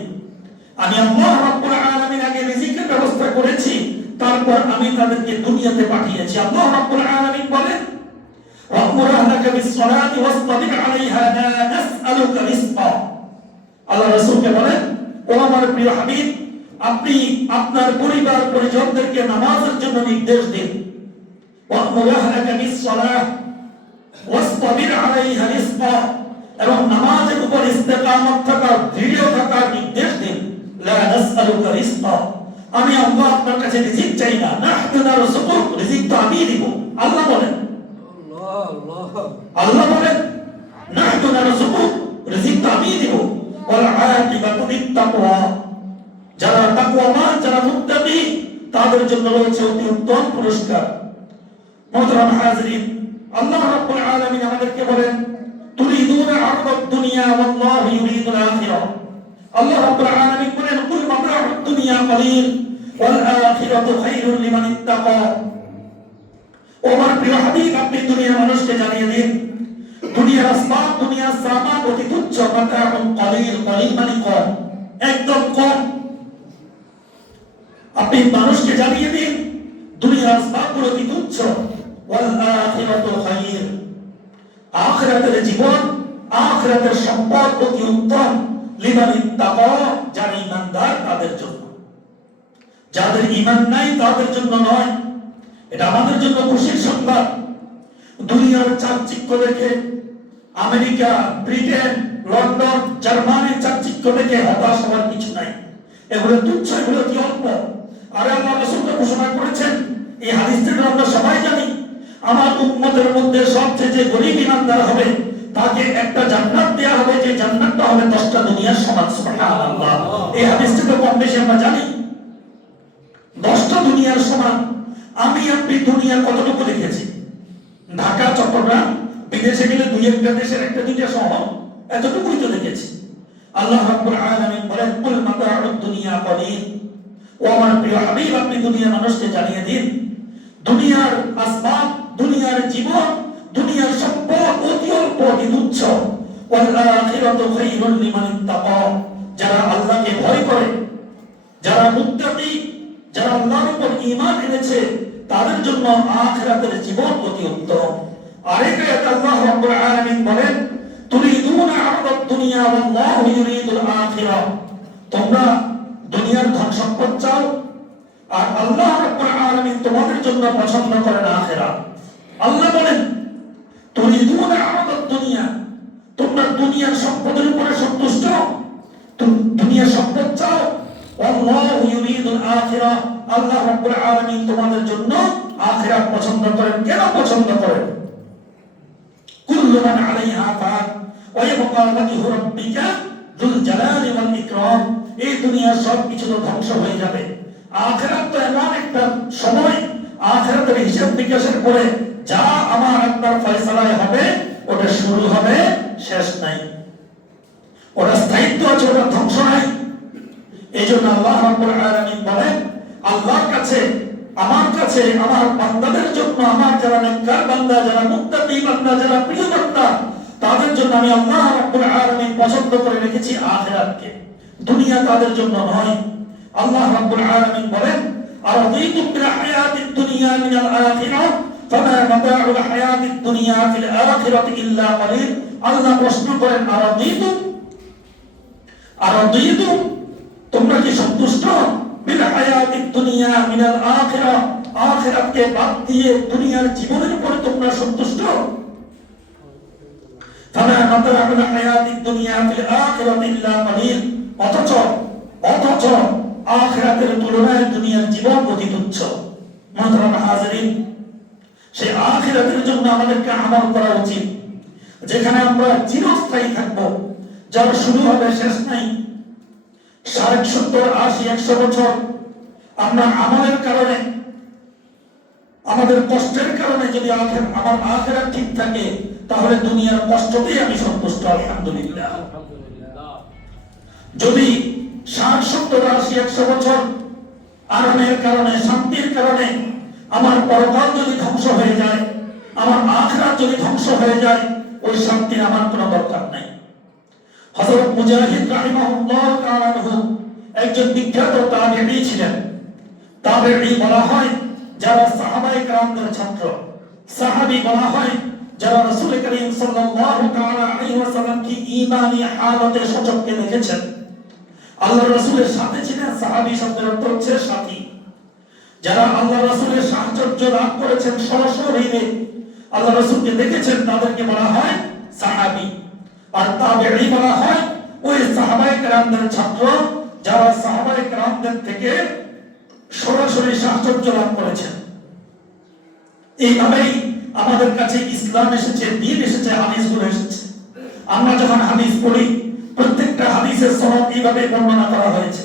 আমি আল্লাহ রাব্বুল আলামিন আগে রিজিকের ব্যবস্থা করেছি, তারপর আমি তাদেরকে দুনিয়াতে পাঠিয়েছি। আল্লাহ রাব্বুল আলামিন বলেন, ওয়া'মুর আহলাকা বিস-সালাতি ওয়াসতাবির আলাইহা লা নাসআলুকা রিজকা। আল্লাহ রাসূলকে বলেন, ও আমার প্রিয় হাবিব, আপনি আপনার পরিবার পরিজনদেরকে নামাজের জন্য নির্দেশ দিন। ওয়া'মুর আহলাকা বিস-সালাহ ওয়াসতাবির আলাইহা রিজকা, এবং নামাজের উপর ইস্তেকামত থাকার, দৃঢ় থাকার নির্দেশ দিন। লা নাসআলুকা রিজকা, আমি আল্লাহ আপনার কাছে রিজিক চাই না, নাহনু নারযুকুক, রিজিক তো আমি দিব। আল্লাহ বলেন, আল্লাহ বলেন, নাহনু নারযুকুক, রিজিক তো আমি দিব। ওয়াল আকিবাতু লিত-তাকওয়া, যারা তাকওয়াবান, যারা মুত্তাকি, তাদের জন্য রয়েছে অতি উত্তম পুরস্কার। মুহতারাম হাজিরিন, আল্লাহ রাব্বুল আলামিন আমাদেরকে বলেন, তুরিদুনা আরদাদ দুনিয়া ওয়াল্লাহু ইউরিদুল আখিরাহ। আল্লাহ রাব্বুল আলামিন বলেন, কুল মাতাউদ দুনিয়া কলিল ওয়াল আখিরাতু খায়রুল লিমান ইত্তাকা। ও আমার প্রিয় হাবিব, আপনি দুনিয়ার মানুষকে জানিয়ে দিন, দুনিয়ার আসবাব, দুনিয়ার সামান অতি তুচ্ছ, মাতাউন কলিল, কলিল মানে কম, একদম কম। আপনি মানুষকে জানিয়ে দিন দুনিয়ার আসবাবগুলো অতি তুচ্ছ, ওয়াল আখিরাতু খায়র, আখিরাতের জীবন আখিরাতের সম্পদ অতি উত্তম লিমান ইত্তাকা, যারা ঈমানদার তাদের জন্য। যাদের ঈমান নাই তাদের জন্য নয়। এটা আমাদের জন্য খুশির সংবাদ। দুনিয়ার চাকচিক্য দেখে আমেরিকা, ব্রিটেন, লন্ডন, জার্মানি চাকচিক্য দেখে হতাশ হওয়ার কিছু নাই। এগুলো তুচ্ছ, এগুলো কি অল্প। আর আল্লাহ রাসূল ঘোষণা করেছেন, এই হাদিস থেকে আমরা সবাই জানি, আমার উম্মতের মধ্যে সবচেয়ে যে গরীব ঈমানদার হবে তাকে একটা জান্নাত দেয়া হবে, যে জান্নাতটা হবে 10টা দুনিয়ার সমান। সুবহানাল্লাহ। এই হাদিসটা তো কম বেশি আমরা জানি। 10টা দুনিয়ার সমান। আমি আপনি দুনিয়ার কতটুকু দেখেছি? ঢাকা, চট্টগ্রাম, বিদেশে গেলে দুই একটা দেশের একটা দুইটা শহর, এতটুকুই তো দেখেছি। আল্লাহ রাব্বুল আলামিন বলেন, কুল মাতাউদ দুনিয়া কলিল। ও আমার প্রিয় হাবিব, আপনি দুনিয়ার মানুষকে জানিয়ে দিন, দুনিয়ার আসবাব, দুনিয়ার জীবন, দুনিয়ার সম্পদ অতি অল্প, অতি তুচ্ছ। ওয়াল আখিরাতু খায়রুল লিমান ইত্তাকা, যারা আল্লাহকে ভয় করে, যারা মুত্তাকি, যারা আল্লাহর উপর ঈমান এনেছে, তাদের জন্য আখিরাতের জীবন অতি উত্তম। আরেক আয়াতে আল্লাহ রাব্বুল আলামিন বলেন, তুরিদুনা আরাদাদ দুনিয়া ওয়াল্লাহু ইউরিদুল আখিরাহ। তোমরা দুনিয়ার ধন সম্পদ চাও, আর আল্লাহ রাব্বুল আলামিন তোমাদের জন্য পছন্দ করেন আখিরাত। আল্লাহ বলেন, তুরিদুনা আরাদাদ দুনিয়া, তোমরা দুনিয়ার সম্পদের উপরে সন্তুষ্ট, দুনিয়ার সম্পদ চাও। আল্লাহু ইউরিদুল আখিরাহ, আল্লাহ রাব্বুল আলামিন তোমাদের জন্য আখিরাত পছন্দ করেন। কেন পছন্দ করেন? কুল্লু মান আলাইহা ফান ওয়া ইয়াবকা ওয়াজহু রাব্বিকা যুল জালালি ওয়াল ইকরাম। এই দুনিয়ার সব কিছু তো ধ্বংস হয়ে যাবে, আখিরাত তো এমন একটা সময়, আখিরাতের হিসাব বিকাশের পরে যা আমার আপনার ফয়সালায় হবে, ওটা শুরু হবে, শেষ নাই। ওটা স্থায়িত্ব আছে, ওটা ধ্বংস নাই। এই জন্য আল্লাহ রাব্বুল আলামিন বলেন, আল্লাহর কাছে, আমার কাছে, আমার বান্দাদের জন্য, আমার যারা নেককার বান্দা, যারা মুত্তাকি বান্দা, যারা প্রিয় বান্দা, তাদের জন্য আমি আল্লাহ রাব্বুল আলামিন পছন্দ করে রেখেছি আখিরাতকে, দুনিয়া তাদের জন্য নয়। আল্লাহ রাব্বুল আলামিন বলেন, আরাদিতুম বিল হায়াতিদ দুনিয়া মিনাল আখিরাহ ফামা মাতাউল হায়াতিদ দুনিয়া ফিল আখিরাতি ইল্লা কলিল। আল্লাহ প্রশ্ন করেন, আরাদিতুম, তোমরা কি সন্তুষ্ট? বিল হায়াতিদ দুনিয়া মিনাল আখিরাহ, আখিরাতকে বাদ দিয়ে দুনিয়ার জীবনের উপরে তোমরা সন্তুষ্ট? ফামা মাতাউল হায়াতিদ দুনিয়া ফিল আখিরাতি ইল্লা কলিল। অথচ আখিরাতের তুলনায় দুনিয়ার জীবন অতি তুচ্ছ। মুহতারাম হাজিরিন, সেই আখিরাতের জন্য আমাদেরকে আমল করা উচিত, যেখানে আমরা চিরস্থায়ী থাকবো, যার শুরু হবে শেষ নাই। 60, 70, 80, 100 বছর আমরা আমলের কারণে, আমাদের কষ্টের কারণে যদি আমার আখিরাত ঠিক থাকে, তাহলে দুনিয়ার কষ্টতেই আমি সন্তুষ্ট, আলহামদুলিল্লাহ। যদি 60, 70, 80, 100 বছর আরামের কারণে, শান্তির কারণে আমার পরকাল যদি ধ্বংস হয়ে যায়, আমার আখিরাত যদি ধ্বংস হয়ে যায়, ওই শান্তির আমার কোনো দরকার নাই। হযরত মুজাহিদ রাহিমাহুল্লাহ তাআলা একজন বিখ্যাত তাবেঈ ছিলেন। তাবেঈ বলা হয় যারা সাহাবায়ে কেরামদের ছাত্র, সাহাবী বলা হয় যারা রাসূল করিম সাল্লাল্লাহু তাআলা আলাইহি ওয়াসাল্লামকে ঈমানি হালতে সচক্ষে দেখেছেন, আল্লাহর রাসূলের সাথে ছিলেন। সাহাবী শব্দের অর্থ হচ্ছে সাথী। যারা আল্লাহ রাসূলের সাহচর্য লাভ করেছেন, সরাসরি আল্লাহ রাসূলকে দেখেছেন, তাদেরকে বলা হয় সাহাবী। আর তাবেঈ বলা হয় ওই সাহাবায়ে কেরামদের ছাত্র, যারা সাহাবায়ে কেরামদের থেকে সরাসরি সাহচর্য লাভ করেছেন। এইভাবেই আমাদের কাছে ইসলাম এসেছে, দ্বীন এসেছে, হাদিসগুলো এসেছে। আমরা যখন হাদিস পড়ি, প্রত্যেকটা হাদিসের সনদ এইভাবে বর্ণনা করা হয়েছে।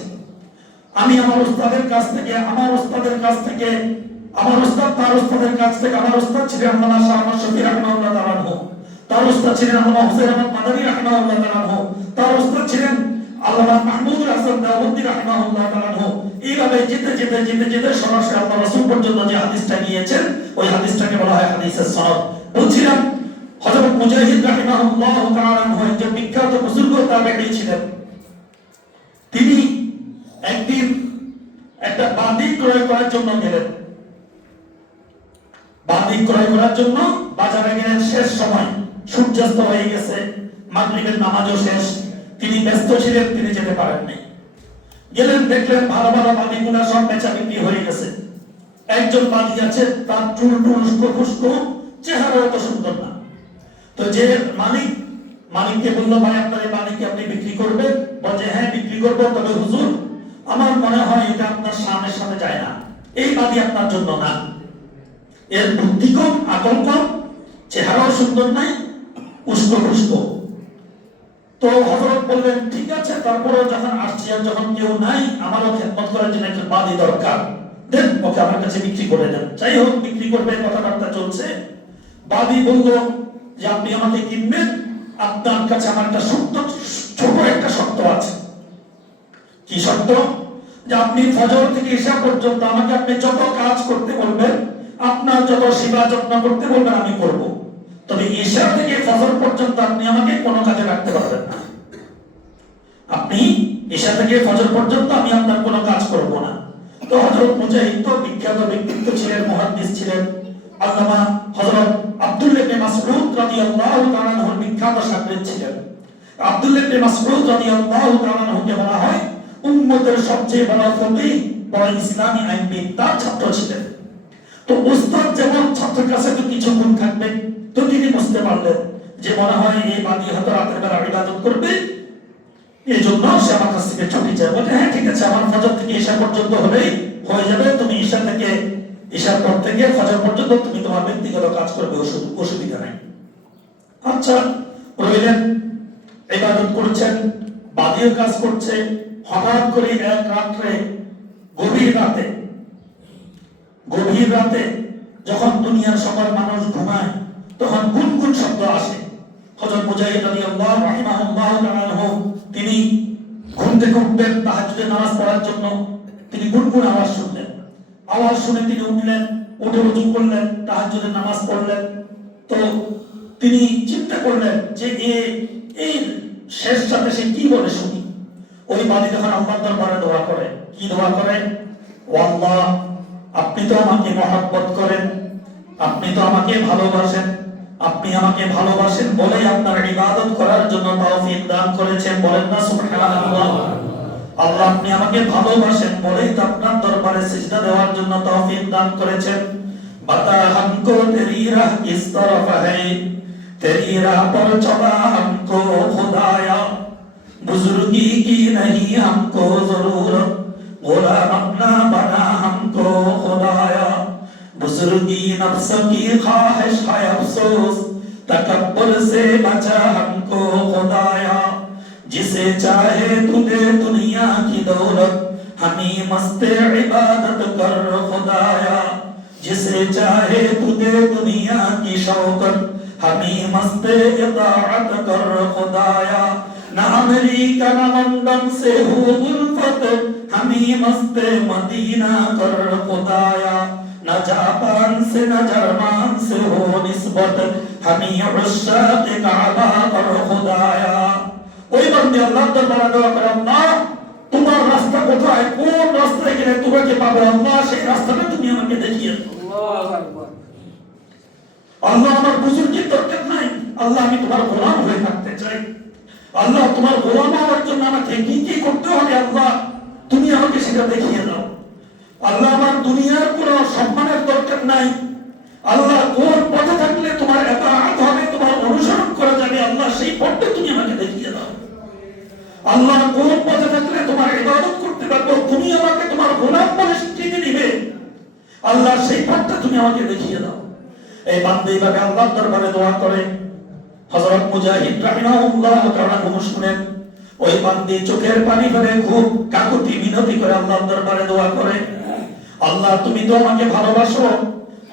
আমি আমার উস্তাদের কাছ থেকে, আমার উস্তাদের কাছ থেকে, আমার উস্তাদ তার উস্তাদের কাছ থেকে, আমার উস্তাদ ছিলেন আল্লামা শাহ আহমদ শফি রাহিমাহুল্লাহ তাআলা, তার উস্তাদ ছিলেন আল্লামা হুসাইন আহমদ মাদানী রাহিমাহুল্লাহ তাআলা, তার উস্তাদ ছিলেন আল্লামা মাহমুদুল হাসান দাউদি রাহিমাহুল্লাহ তাআলা। এইভাবে যেতে যেতে যেতে যেতে সরাসরি আল্লাহ রাসূল পর্যন্ত যে হাদিসটা নিয়েছেন, ওই হাদিসটাকে বলা হয় হাদিসের সনদ। বলছিলাম হযরত মুজাহিদ রাহিমাহুল্লাহ তাআলা একজন বিখ্যাত বুজুর্গ তাবেঈ ছিলেন। তিনি একদিন একটা বাঁধি ক্রয় করার জন্য গেলেন। বাঁধি ক্রয় করার জন্য বাজারে গেলেন। শেষ সময়, সূর্যাস্ত হয়ে গেছে, মাগরিবের নামাজও শেষ, তিনি ব্যস্ত ছিলেন, তিনি যেতে পারেননি। গেলেন, দেখলেন ভালো ভালো বাদিগুলা সব বেচা বিক্রি হয়ে গেছে। একজন বাদি আছে, তার চুল টুল ফুসকো, চেহারা অত সুন্দর না। তো যে মালিককে বললো, ভাই আপনার এই বাদিকে আপনি বিক্রি করবেন? বলছে হ্যাঁ বিক্রি করবো, তবে হুজুর আমার মনে হয় এটা আপনার সামনের সাথে যায় না, এই বাদি আপনার জন্য না। এর বুদ্ধি কম, আকল কম, চেহারাও সুন্দর নাই, উস্কো ফুস্কো। তো হযরত বললেন ঠিক আছে, তারপরে যখন আসছি আর যখন কেউ নাই, আমারও খেদমত করার জন্য একজন বাদী দরকার, দেন ওকে আমার কাছে বিক্রি করে দেন। যাই হোক, বিক্রি করবে, কথাবার্তা চলছে। বাদী বলল যে আপনি আমাকে কিনবেন, আপনার কাছে আমার একটা শর্ত, ছোট একটা শর্ত আছে। কি শর্ত? যে আপনি ফজর থেকে ইশা পর্যন্ত আমাকে আপনি যত কাজ করতে বলবেন, আপনার যত সেবা যত্ন করতে বলবেন আমি করব, তবে ইশা থেকে ফজর পর্যন্ত আপনি আমাকে কোনো কাজে রাখতে পারবেন না। আপনি ইশা থেকে ফজর পর্যন্ত আমি আপনার কোনো কাজ করব না। তো হযরত মুজাহিদ তো বিখ্যাত ব্যক্তিত্ব ছিলেন, মুহাদ্দিস ছিলেন। আল্লামা হযরত আব্দুল্লাহ ইবনে মাসউদ রাদিয়াল্লাহু তাআলা আনহুর বিখ্যাত শাগির্দ ছিলেন। আব্দুল্লাহ ইবনে মাসউদ রাদিয়াল্লাহু তাআলা আনহুকে বলা হয় উম্মতের সবচেয়ে বড় ফকিহ, বড় ইসলামী আইনবিদ, তার ছাত্র ছিলেন। তো উস্তাদ যেমন ছাত্রের কাছে তো কিছু গুণ থাকবে, তো তিনি বুঝতে পারলেন যে মনে হয় এই বাদী হয়তো রাতের বেলা ইবাদত করবে, এই জন্য সে আমার কাছ থেকে ছুটি চায়। বলে হ্যাঁ ঠিক আছে, আমার ফজর থেকে ঈশা পর্যন্ত হলেই হয়ে যাবে, তুমি ঈশার পর থেকে ফজর পর্যন্ত তুমি তোমার ব্যক্তিগত কাজ করবে, অসুবিধা নাই। আচ্ছা, রইলেন, ইবাদত করছেন, বাদীও কাজ করছে। হঠাৎ করে এক রাত্রে, গভীর রাতে যখন দুনিয়ার সকল মানুষ ঘুমায়, তখন গুনগুন শব্দ আসে। হযরত মুজাহিদ রাদিয়াল্লাহু রাহিমাহুল্লাহু তাআলা তিনি ঘুম থেকে উঠলেন তাহাজ্জুদের নামাজ পড়ার জন্য। তিনি গুনগুন আওয়াজ শুনলেন, আওয়াজ শুনে তিনি উঠলেন, উঠে ওযু করলেন, তাহাজ্জুদের নামাজ পড়লেন। তো তিনি চিন্তা করলেন যে এই শেষ রাতে সে কি বলে শুনি। ওই বাদী যখন আল্লাহর দরবারে দোয়া করে, কি দোয়া করে? ও আল্লাহ, আপনি তো আমাকে মহব্বত করেন, আপনি তো আমাকে ভালোবাসেন, আপনি আমাকে ভালোবাসেন বলেই আপনার ইবাদত করার জন্য তৌফিক দান করেছেন, বলেন না সুবহানাল্লাহ। আল্লাহ, আপনি আমাকে ভালোবাসেন বলেই তো আপনার দরবারে সিজদা দেওয়ার জন্য তৌফিক দান করেছেন। বাতা हमको तेरी राह किस तरफ है, तेरी राह पर चला हमको खुदाया, बुजुर्गी की नहीं हमको जरूरत, गुलाम अपना बना हमको खुदाया, बुजुर्गी नफ्स की ख्वाहिश है अफसोस, तकब्बुर से बचा हमको खुदाया, जिसे चाहे तू दे दुनिया की दौलत, हमें मस्त इबादत कर खुदाया, जिसे चाहे तू दे दुनिया की शौकत, हमें मस्त इताअत कर खुदाया, ना अमेरिका ना लंदन से हो उल्फत, हमें मस्त मदीना कर खुदाया, ना जापान से ना जर्मन से हो निस्बत, हमें उश्शाक काबा कर खुदाया। ওই বান্দে আল্লাহর দরবারে দোয়া করে, আল্লাহ তোমার রাস্তা কোথায়, কোন রাস্তায় গেলে তোমাকে পাবো, আল্লাহ সেই রাস্তাটা তুমি আমাকে দেখিয়ে দাও। আল্লাহু আকবার। আল্লাহ, আমার বুজুর্গির দরকার নাই, আল্লাহ আমি তোমার গোলাম হয়ে থাকতে চাই। আল্লাহ, তোমার গোলাম হওয়ার জন্য আমাকে কি কি করতে হবে, আল্লাহ তুমি আমাকে সেটা দেখিয়ে দাও। আল্লাহ, আমার দুনিয়ার কোনো সম্মানের দরকার নাই, আল্লাহ কোন পথে থাকলে তোমার ইতাআত হবে, তোমার অনুসরণ করা যাবে, আল্লাহ সেই পথটা তুমি আমাকে দেখিয়ে দাও। আল্লাহ, কোন পথে থাকলে তোমার ইবাদত করতে পারবো, তুমি আমাকে তোমার গোলাম বলে স্বীকৃতি দিবে, আল্লাহ সেই পথটা তুমি আমাকে দেখিয়ে দাও। এই বান্দা এইভাবে আল্লাহর দরবারে দোয়া করে। হযরত মুজাহিদ রাহিমাহুল্লাহ তাআলা শুনেন, ওই বান্দী চোখের পানি ফেলে খুব কাকুতি মিনতি করে আল্লাহর দরবারে দোয়া করে, আল্লাহ তুমি তো আমাকে ভালোবাসো,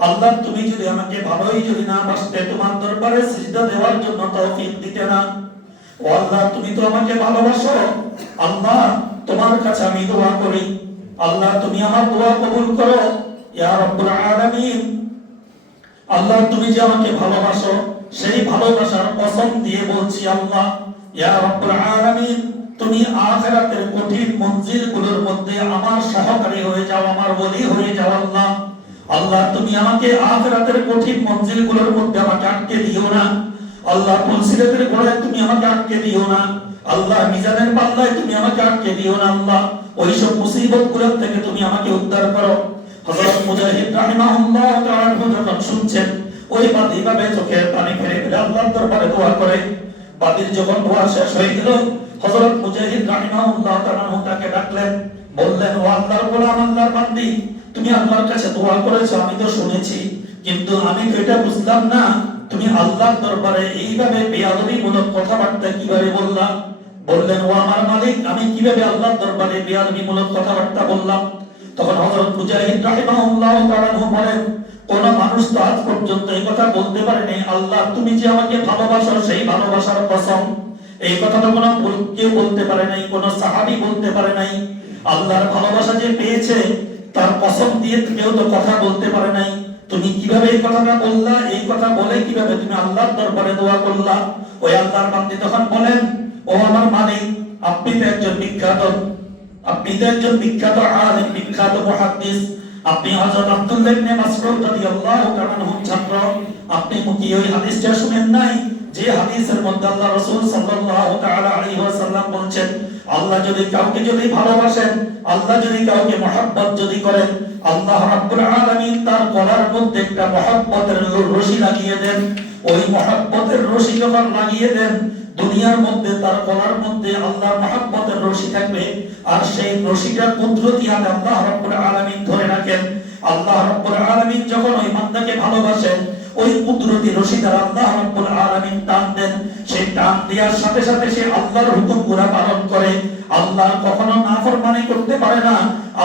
আল্লাহ তুমি যদি আমাকে ভালোই যদি না বাসতে তোমার দরবারে সিজদা দেওয়ার জন্য তৌফিক দিতে না, ও আল্লাহ তুমি তো আমাকে ভালোবাসো, আল্লাহ তোমার কাছে আমি দোয়া করি, আল্লাহ তুমি আমার দোয়া কবুল করো ইয়া রাব্বুল আলামিন। আল্লাহ তুমি যে আমাকে ভালোবাসো, সেই ভালোবাসার কসম দিয়ে বলছি, আল্লাহ ইয়া রাব্বুল আলামিন, তুমি আখিরাতের কঠিন মঞ্জিলগুলোর মধ্যে আমার সহকারী হয়ে যাও, আমার ওলি হয়ে যাও। আল্লাহ, আল্লাহ তুমি আমাকে আখিরাতের কঠিন মঞ্জিলগুলোর মধ্যে আমাকে আটকে দিও না। আল্লাহ পুলসিরাতের ঘোড়ায় তুমি আমাকে আটকে দিও না, আল্লাহ মিজানের পাল্লায় তুমি আমাকে আটকে দিও না, আল্লাহ ওইসব মুসিবতগুলো থেকে তুমি আমাকে উদ্ধার করো। হযরত মুজাহিদ রাহিমাহুল্লাহ তাআলা যখন শুনছেন, ওই বাদী ভাবে চোখের পানি ফেলে ফেলে আল্লাহর দরবারে দোয়া করে। বাদীর যখন দোয়া শেষ হয়ে গেল, হযরত মুজাহিদ রাহিমাহুল্লাহ তাআলা তাকে ডাকলেন, বললেন, ও আল্লাহর গোলাম, আল্লাহর বান্দী, তুমি আল্লাহর কাছে দোয়া করেছো আমি তো শুনেছি, কিন্তু আমি তো এটা বুঝলাম না তুমি আল্লাহর দরবারে এইভাবে বেয়াদবিমূলক কথাবার্তা কিভাবে বললা। বললেন, ও আমার মালিক, আমি কিভাবে আল্লাহর দরবারে বেয়াদবিমূলক কথাবার্তা বললাম? তখন হযরত মুজাহিদ রাহিমাহুল্লাহ তাআলা বলেন, কোন মানুষ তো আজ পর্যন্ত এই কথা বলতে পারেনি, আল্লাহ তুমি যে আমাকে ভালোবাসো সেই ভালোবাসার কসম। এই কথাটা কোনো কেউ বলতে পারে নাই, কোন সাহাবী বলতে পারে নাই। আল্লাহর ভালোবাসা যে পেয়েছে তার কসম দিয়ে কেউ তো কথা বলতে পারে নাই। তুমি কিভাবে এই কথাটা বললা? এই কথা বলে কিভাবে তুমি আল্লাহর দরবারে দোয়া করলা? ওই আল্লাহর বান্দী তখন বলেন, ও আমার মালিক, আপনি তো একজন বিখ্যাত আলেম, বিখ্যাত মুহাদ্দিস, আপনি হযরত আব্দুল্লাহ ইবনে মাসউদ রাদিয়াল্লাহু তাআলা আনহুর ছাত্র। আপনি কি ওই হাদিসটা শুনেন নাই যে হাদিসের মধ্যে আল্লাহ রাসূল সাল্লাল্লাহু তাআলা আলাইহি ওয়াসাল্লাম বলেন, আল্লাহ যদি কাউকে যদি ভালোবাসেন, আল্লাহ যদি কাউকে মহব্বত যদি করেন, আল্লাহ রাব্বুল আলামিন তার গলার মধ্যে একটা মহব্বতের রশি লাগিয়ে দেন। ওই মহব্বতের রশি যখন লাগিয়ে দেন, দুনিয়ার মধ্যে তার গলার মধ্যে আল্লাহর মহব্বতের রশি থাকবে, আর সেই রশিটা কুদরতি হাতে আল্লাহ রাব্বুল আলামিন ধরে রাখেন। আল্লাহ রাব্বুল আলামিন যখন ওই বান্দাকে ভালোবাসেন, ওই কুদরতি রশি দ্বারা আল্লাহ রাব্বুল আলামিন টান দেন। সেই টান দেওয়ার সাথে সাথে সে আল্লাহর হুকুমগুলো পালন করে। আল্লাহর কখনো নাফরমানি করতে পারে না,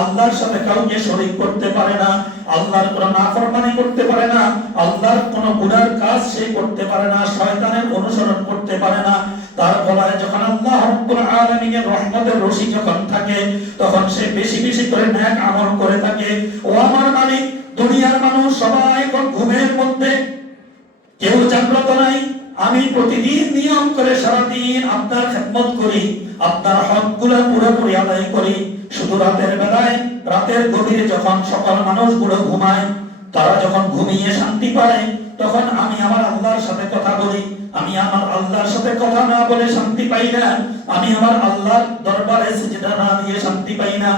আল্লাহর সাথে কাউকে শরীক করতে পারে না, আল্লাহর কোনো নাফরমানি করতে পারে না, আল্লাহর কোনো গুনার কাজ সে করতে পারে না, শয়তানের অনুসরণ করতে পারে না। তার গলায় যখন আল্লাহ রাব্বুল আলামিনের রহমতের রশি যখন থাকে, তখন সে বেশি বেশি করে নেক আমল করে থাকে। ও আমার মালিক, দুনিয়ার মানুষ সবাই এখন ঘুমের মধ্যে, কেউ জাগ্রত নাই। আমি প্রতিদিন নিয়ম করে সারাদিন আপনার খেদমত করি, আপনার হকগুলো পুরোপুরি আদায় করি। শুধু রাতের বেলায়, রাতের গভীরে যখন সকল মানুষগুলো ঘুমায়, তারা যখন ঘুমিয়ে শান্তি পায়, তখন আমি আমার আল্লাহর সাথে কথা বলি। আমি আমার আল্লাহর সাথে কথা না বলে শান্তি পাই না। আমি আমার আল্লাহর দরবারে সিজদা না দিয়ে শান্তি পাই না।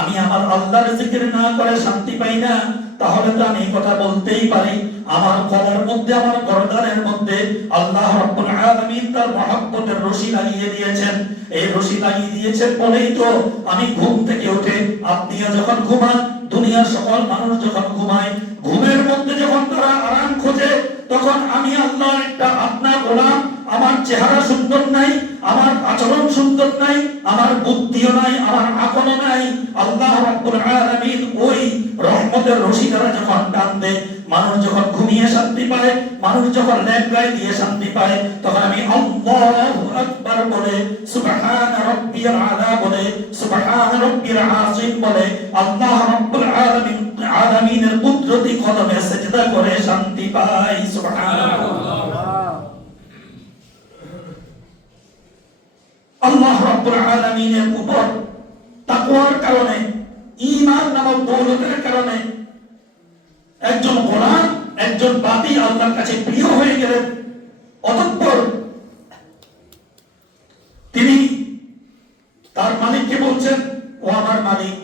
আমি আমার আল্লাহর জিকির না করে শান্তি পাই না। তাহলে তো আমি কথা বলতেই পারি। আমার গলার মধ্যে, আমার গর্দানের মধ্যে আল্লাহ রাব্বুল আলামিন তার মহব্বতের রশি লাগিয়ে দিয়েছেন। এই রশি লাগিয়ে দিয়েছেন বলেই তো আমি ঘুম থেকে উঠে, আপনিও যখন ঘুমান, দুনিয়ার সকল মানুষ যখন ঘুমায়, ঘুমের মধ্যে যখন তারা আরাম খোঁজে, তখন আমি আল্লাহর একটা আপনা গোলাম। আমার চেহারা সুন্দর নাই, আমার আচরণ সুন্দর নাই, আমার বুদ্ধিও নাই, আমার আকলও নাই। আল্লাহ রাব্বুল আলামিন ওই রহমতের রশি দ্বারা যখন টান দেয়, মানুষ যখন ঘুমিয়ে শান্তি পায়, মানুষ যখন লেপ গায়ে দিয়ে শান্তি পায়, তখন আমি আল্লাহু আকবার বলে, সুবহান রাব্বিয়াল আলা বলে, সুবহান রাব্বিল আযীম বলে, আল্লাহ রাব্বুল আলামিনের কুদরতি কদমে সিজদা করে শান্তি পাই। সুবহানাল্লাহ। আল্লাহ রাব্বুল আলামিনের উপর তাকওয়ার কারণে, ঈমান নামক দৌলতের কারণে একজন গোলাম, একজন বাদী আল্লাহর কাছে প্রিয় হয়ে গেলেন। অতঃপর তিনি তার মালিককে বলছেন, ও আমার মালিক,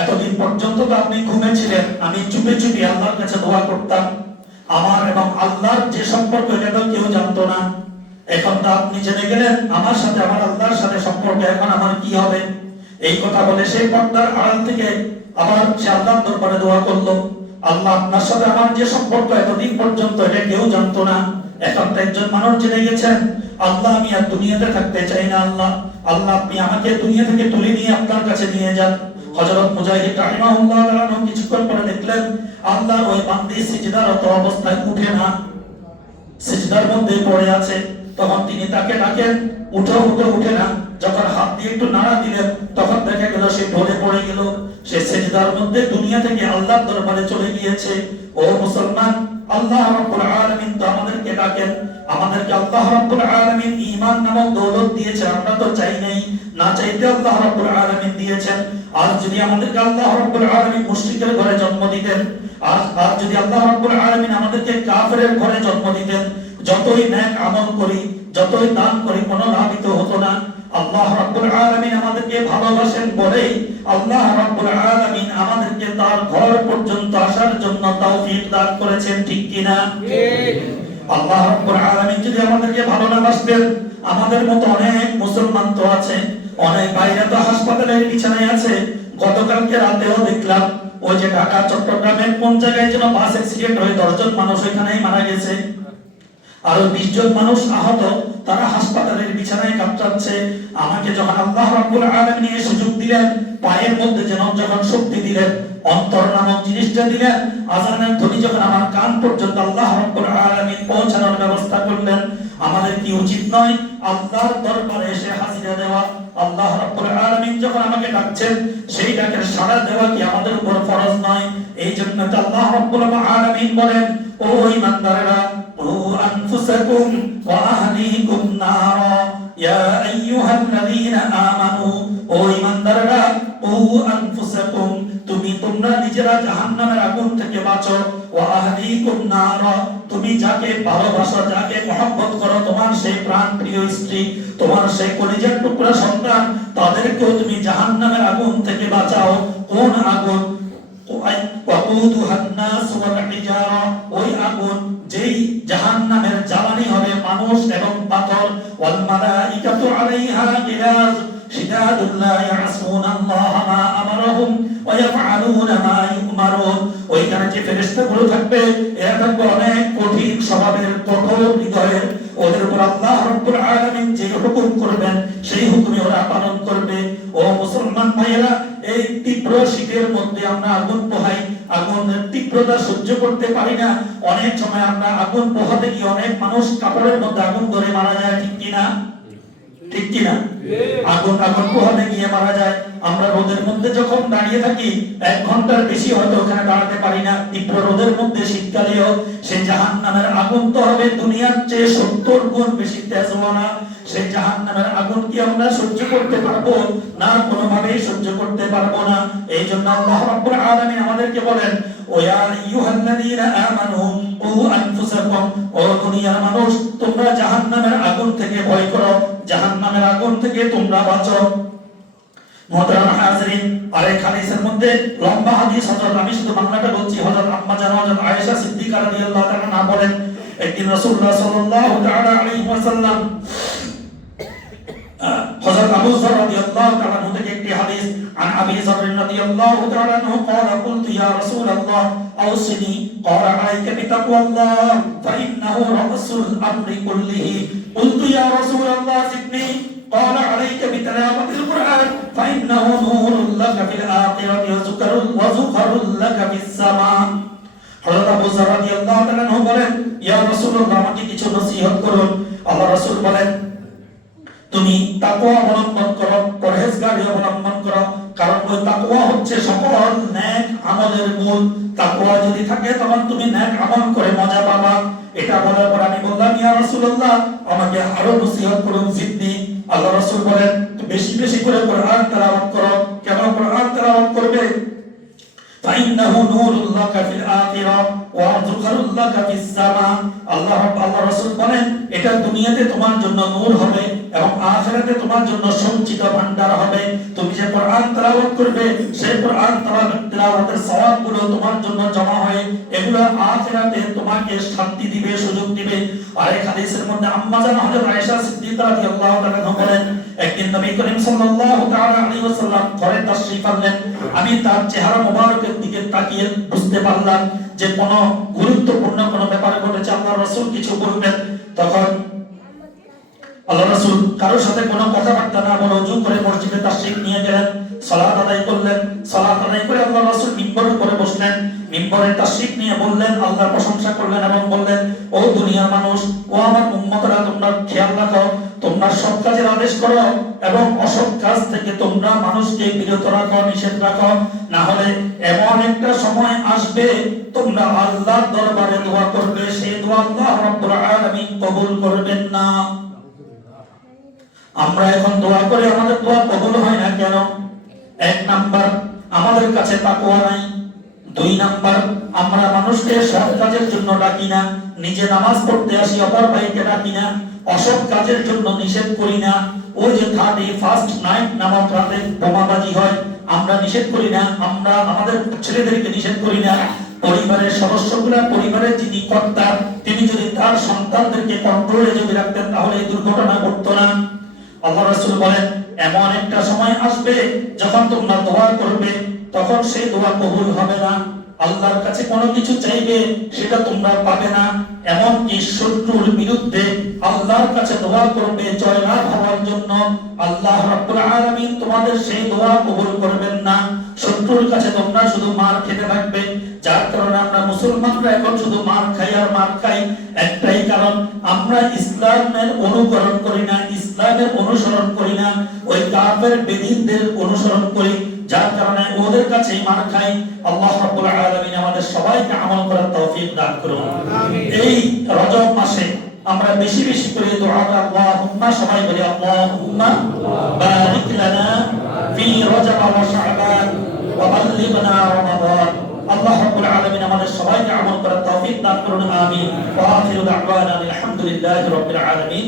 এতদিন পর্যন্ত তো আপনি ঘুমেছিলেন, আমি চুপে চুপে আল্লাহর কাছে দোয়া করতাম। আমার এবং আল্লাহর যে সম্পর্ক, এটা তো কেউ জানতো না। এখন তো আপনি জেনে গেলেন আমার সাথে, আমার আল্লাহর সাথে সম্পর্ক, এখন আমার কি হবে? এই কথা বলে সেই পর্দার আড়াল থেকে আবার সে আল্লাহর দরবারে দোয়া করলো, আল্লাহ আপনার সাথে আমার যে সম্পর্ক এতদিন পর্যন্ত, এটা কেউ জানতো না। এখন তো একজন মানুষ জেনে গেছেন। আল্লাহ, আমি আর দুনিয়াতে থাকতে চাই না। আল্লাহ, আল্লাহ আপনি আমাকে দুনিয়া থেকে তুলে নিয়ে আপনার কাছে নিয়ে যান। হযরত মুজাহিদ রাহিমাহুল্লাহ তাআলা কিছুক্ষণ পরে দেখলেন আল্লাহর ওই বান্দী সিজদারত অবস্থায় উঠে না, সিজদার মধ্যে পড়ে আছে। তখন তিনি তাকে ডাকেন, উঠে না। যখন হাত দিয়ে একটু নাড়া দিলেন, তখন দেখা গেল সে ঢলে পড়ে গেল। সে সিজদার মধ্যে দুনিয়া থেকে আল্লাহর দরবারে চলে গিয়েছে। ও মুসলমান, আল্লাহ রাব্বুল আলামিন তো আমাদেরকে ডাকেন, আমাদেরকে আল্লাহ রাব্বুল আলামিন ঈমান নামক দৌলত দিয়েছে। আমরা তো চাই নাই, না চাইতে আল্লাহ রাব্বুল আলামিন দিয়েছেন। আর যদি আমাদেরকে আল্লাহ রাব্বুল আলামিন মুশরিকের ঘরে জন্ম দিতেন, আর যদি আল্লাহ রাব্বুল আলামিন আমাদেরকে কাফেরের ঘরে জন্ম দিতেন, যতই নেক আমল করি, যতই দান করি, কোনো লাভিত হতো না। আল্লাহ রাব্বুল আলামিন আমাদেরকে ভালোবাসেন বলেই আল্লাহ রাব্বুল আলামিন আমাদেরকে তার ঘর পর্যন্ত আসার জন্য তৌফিক দান করেছেন, ঠিক কিনা? ঠিক। আল্লাহ রাব্বুল আলামিন যদি আমাদেরকে ভালো না বাসতেন, আমাদের মতো অনেক মুসলমান তো আছে, অনেক বাইরে তো হাসপাতালের বিছানায় আছে। গতকালকে রাতেও দেখলাম ওই যে ঢাকা চট্টগ্রামের কোন জায়গায় যেন বাস অ্যাক্সিডেন্ট হয়ে 10 জন মানুষ ওইখানেই মারা গেছে, আরো 20 জন মানুষ আহত, তারা হাসপাতালের বিছানায় কাতরাচ্ছে। আমাকে যখন আল্লাহ রাব্বুল আলামিন এই সুযোগ দিলেন, পায়ের মধ্যে যেন যখন শক্তি দিলেন, অন্তর নামক জিনিসটা দিলেন, আযানের ধ্বনি যখন আমার কান পর্যন্ত আল্লাহ রাব্বুল আলামিন পৌঁছানোর ব্যবস্থা করলেন, আমাদের কি উচিত নয় আল্লাহর দরবারে এসে হাজিরা দেওয়া? আল্লাহ রাব্বুল আলামিন যখন আমাকে ডাকছেন, সেই ডাকের সাড়া দেওয়া কি আমাদের উপর ফরজ নয়? এই জন্য তো আল্লাহ রাব্বুল আলামিন বলেন, ও ঈমানদারেরা, ও আনফুসাকুম ওয়া আহলিকুম নারা ইয়া আইয়ুহাল্লাযীনা আমানু, ও ঈমানদারেরা, ও আনফুসাকুম, তোমরা নিজেরা জাহান্নামের আগুন থেকে বাঁচো, ওয়া আহলিকুম নারা, তুমি যাকে ভালোবাসো, যাকে মহব্বত করো, তোমার সেই প্রাণ প্রিয় স্ত্রী, তোমার সেই কলিজার টুকরা সন্তান, তাদেরকেও তুমি জাহান্নামের আগুন থেকে বাঁচাও। কোন আগুন? ওই আগুন যেই জাহান্নামের জ্বালানি হবে মানুষ এবং পাথর। ওয়াল মালাইকাতু আলাইহা গিলাজ শিদাদুল লা ইয়াসুনাল্লাহা মা আমারহুম ওয়া ইয়াফআলুনা মা ইউমারুন। ওইখানে যে ফেরেশতাগুলো থাকবে, এরা থাকবে অনেক কঠিন স্বভাবের, কঠোর হৃদয়ের। ওদের উপর আল্লাহ রাব্বুল আলামিন যে হুকুম করবেন সেই হুকুমে ওরা পালন করবে। ও মুসলমান ভাইয়েরা, এই তীব্র শীতের মধ্যে আমরা আগুন পোহাই, আগুনের তীব্রতা সহ্য করতে পারি না। অনেক সময় আমরা আগুন পোহাতে গিয়ে অনেক মানুষ কাপড়ের মধ্যে আগুন ধরে মারা যায়, ঠিক কিনা? ঠিক কিনা? আগুন পোহাতে গিয়ে মারা যায়। আমরা রোদের মধ্যে যখন দাঁড়িয়ে থাকি, 1 ঘন্টার বেশি হয়তো ওখানে দাঁড়াতে পারি না। তীব্র রোদের মধ্যে শীতকালেও সেই জাহান্নামের আগুন তো হবে দুনিয়ার চেয়ে 70 গুণ বেশি তেজওয়ালা। সেই জাহান্নামের আগুন কি আমরা সহ্য করতে পারবো? না, কোনোভাবেই সহ্য করতে পারবো না। এই জন্য আল্লাহ রাব্বুল আলামিন আমাদেরকে বলেন, ও ইয়া আইয়ুহাল্লাযীনা আমানু ও আনফুসাকুম, ও দুনিয়ার মানুষ, তোমরা জাহান্নামের আগুন থেকে ভয় করো, জাহান্নামের আগুন থেকে তোমরা বাঁচো। মুহতারাম হাজিরিন, আরেক হাদিসের মধ্যে লম্বা হাদিস, হযরত, আমি শুধু বাংলাটা বলছি, হযরত আম্মা জান হযরত আয়েশা সিদ্দিকা রাদিয়াল্লাহু তাআলা বলেন, একদিন রাসূলুল্লাহ সাল্লাল্লাহু তাআলা আলাইহি ওয়াসাল্লাম, হযরত আবু যর রাদিয়াল্লাহু তাআলা আনহু থেকে একটি হাদিস, আন আবি যর রাদিয়াল্লাহু তাআলা আনহু قال قلت يا رسول الله اوصني قال عليك بتقوى الله فانه رأس الامر كله قلت يا رسول الله زدني قال عليك بتلاوة القرآن فإنه نور لك في الآخرة وذكر لك في السماء। হযরত আবু যর রাদিয়াল্লাহু তাআলা আনহু বলেন, ইয়া রাসূলুল্লাহ, আমাকে কিছু নসিহত করুন। আল্লাহ রাসূল বলেন, তুমি তাকওয়া অবলম্বন করো, পরহেজগারি অবলম্বন করো, কারণ ওই তাকওয়া হচ্ছে সকল নেক আমলের মূল। তাকওয়া যদি থাকে তখন তুমি নেক আমল করে মজা পাবা। এটা বলার পর আমি বললাম, ইয়া রাসূলুল্লাহ, আমাকে আরো নসিহত করুন, জিদনি। আল্লাহ রাসূল বলেন, বেশি বেশি করে কোরআন তেলাওয়াত করো। কেন কোরআন তেলাওয়াত করবে? ফাইন্নাহু নূরুল লাকা ফিল আখিরাহ ওয়া যুখরুল লাকা ফিস সামা। আল্লাহ রাসূল বলেন, এটা দুনিয়াতে তোমার জন্য নূর হবে এবং আখিরাতে তোমার জন্য সঞ্চিত ভান্ডার হবে। তুমি যে কোরআন তেলাওয়াত করবে, সেই কোরআন তেলাওয়াতের সওয়াবগুলো তোমার জন্য জমা হয়, এগুলো আখিরাতে তোমাকে শান্তি দিবে, সুযোগ দিবে। আরেক হাদিসের মধ্যে আম্মা জান হযরত আয়েশা সিদ্দিকা রাদিয়াল্লাহু তাআলা বলেন, একদিন নবী করিম সাল্লাল্লাহু তাআলা আলাইহি ওয়াসাল্লাম ঘরে তাশরীফ আনলেন। আমি তার চেহারা মোবারকের দিকে তাকিয়ে বুঝতে পারলাম যে কোনো গুরুত্বপূর্ণ কোনো ব্যাপার ঘটেছে, আল্লাহ রাসূল কিছু বলবেন। তখন আল্লাহ রাসূল কারোর সাথে কোনো কথাবার্তা না বলে ওযু করে মসজিদে তাশরীফ নিয়ে গেলেন, সালাত আদায় করলেন। সালাত আদায় করে আল্লাহ রাসূল মিম্বরের উপরে বসলেন। মিম্বরে তাশরীফ নিয়ে বললেন, আল্লাহর প্রশংসা করলেন এবং বললেন, ও দুনিয়ার মানুষ, ও আমার উম্মতরা, তোমরা খেয়াল রাখো, তোমরা সৎ কাজের আদেশ করো এবং অসৎ কাজ থেকে তোমরা মানুষকে বিরত রাখো, নিষেধ রাখো। না হলে এমন একটা সময় আসবে তোমরা আল্লাহর দরবারে দোয়া করবে, সেই দোয়া আল্লাহ রাব্বুল আলামিন কবুল করবেন না। আমরা এখন দোয়া করে আমাদের দোয়া কবুল হয় না কেন? 1 নাম্বার, আমাদের কাছে তাকওয়া নাই। দুই নাম্বার, আমরা মানুষকে সৎ কাজের জন্য ডাকি না, নিজে নামাজ পড়তে আসি অপর ভাইকে ডাকি না, অসৎ কাজের জন্য নিষেধ করি না। ওই যে 31st নাইট নামক রাতে বোমাবাজি হয়, আমরা নিষেধ করি না, আমরা আমাদের ছেলেদেরকে নিষেধ করি না। পরিবারের সদস্যগুলা, পরিবারের যিনি কর্তা, তিনি যদি তার সন্তানদেরকে কন্ট্রোলে যদি রাখতেন তাহলে এই দুর্ঘটনা ঘটতো না। আল্লাহ রাসূল বলেন, এমন একটা সময় আসবে যখন তোমরা দোয়া করবে, তখন সেই দোয়া কবুল হবে না। আল্লাহর কাছে কোনো কিছু চাইবে, সেটা তোমরা পাবে না। এমনকি শত্রুর বিরুদ্ধে আল্লাহর কাছে দোয়া করবে জয়লাভ হওয়ার জন্য, আল্লাহ রাব্বুল আলামিন তোমাদের সেই দোয়া কবুল করবেন না। শত্রুর কাছে তোমরা শুধু মার খেতে থাকবে। যার কারণে আমরা মুসলমানরা এখন শুধু মার খাই আর মার খাই, একটাই কারণ, আমরা ইসলামের অনুকরণ করি না, ইসলামের অনুসরণ করি না, ওই কাফের বেদীনদের অনুসরণ করি। যার কারণে ওদের কাছে মার খাই। আল্লাহ রাব্বুল আলামিন আমাদের সবাইকে আমল করার তৌফিক দান করুন। এই রজব মাসে আমরা বেশি বেশি করে দোয়াটা আল্লাহুম্মা, সবাই বলি আল্লাহুম্মা বারিক লানা ফি রজব ওয়া শাবান ওয়া বাল্লিগনা রমাদান। আল্লাহ রাব্বুল আলামিন আমাদের সবাইকে আমল করার তৌফিক দান করুন। আমিন। ওয়া আখিরু দাওয়ানা আলহামদুলিল্লাহি রাব্বিল আলামিন।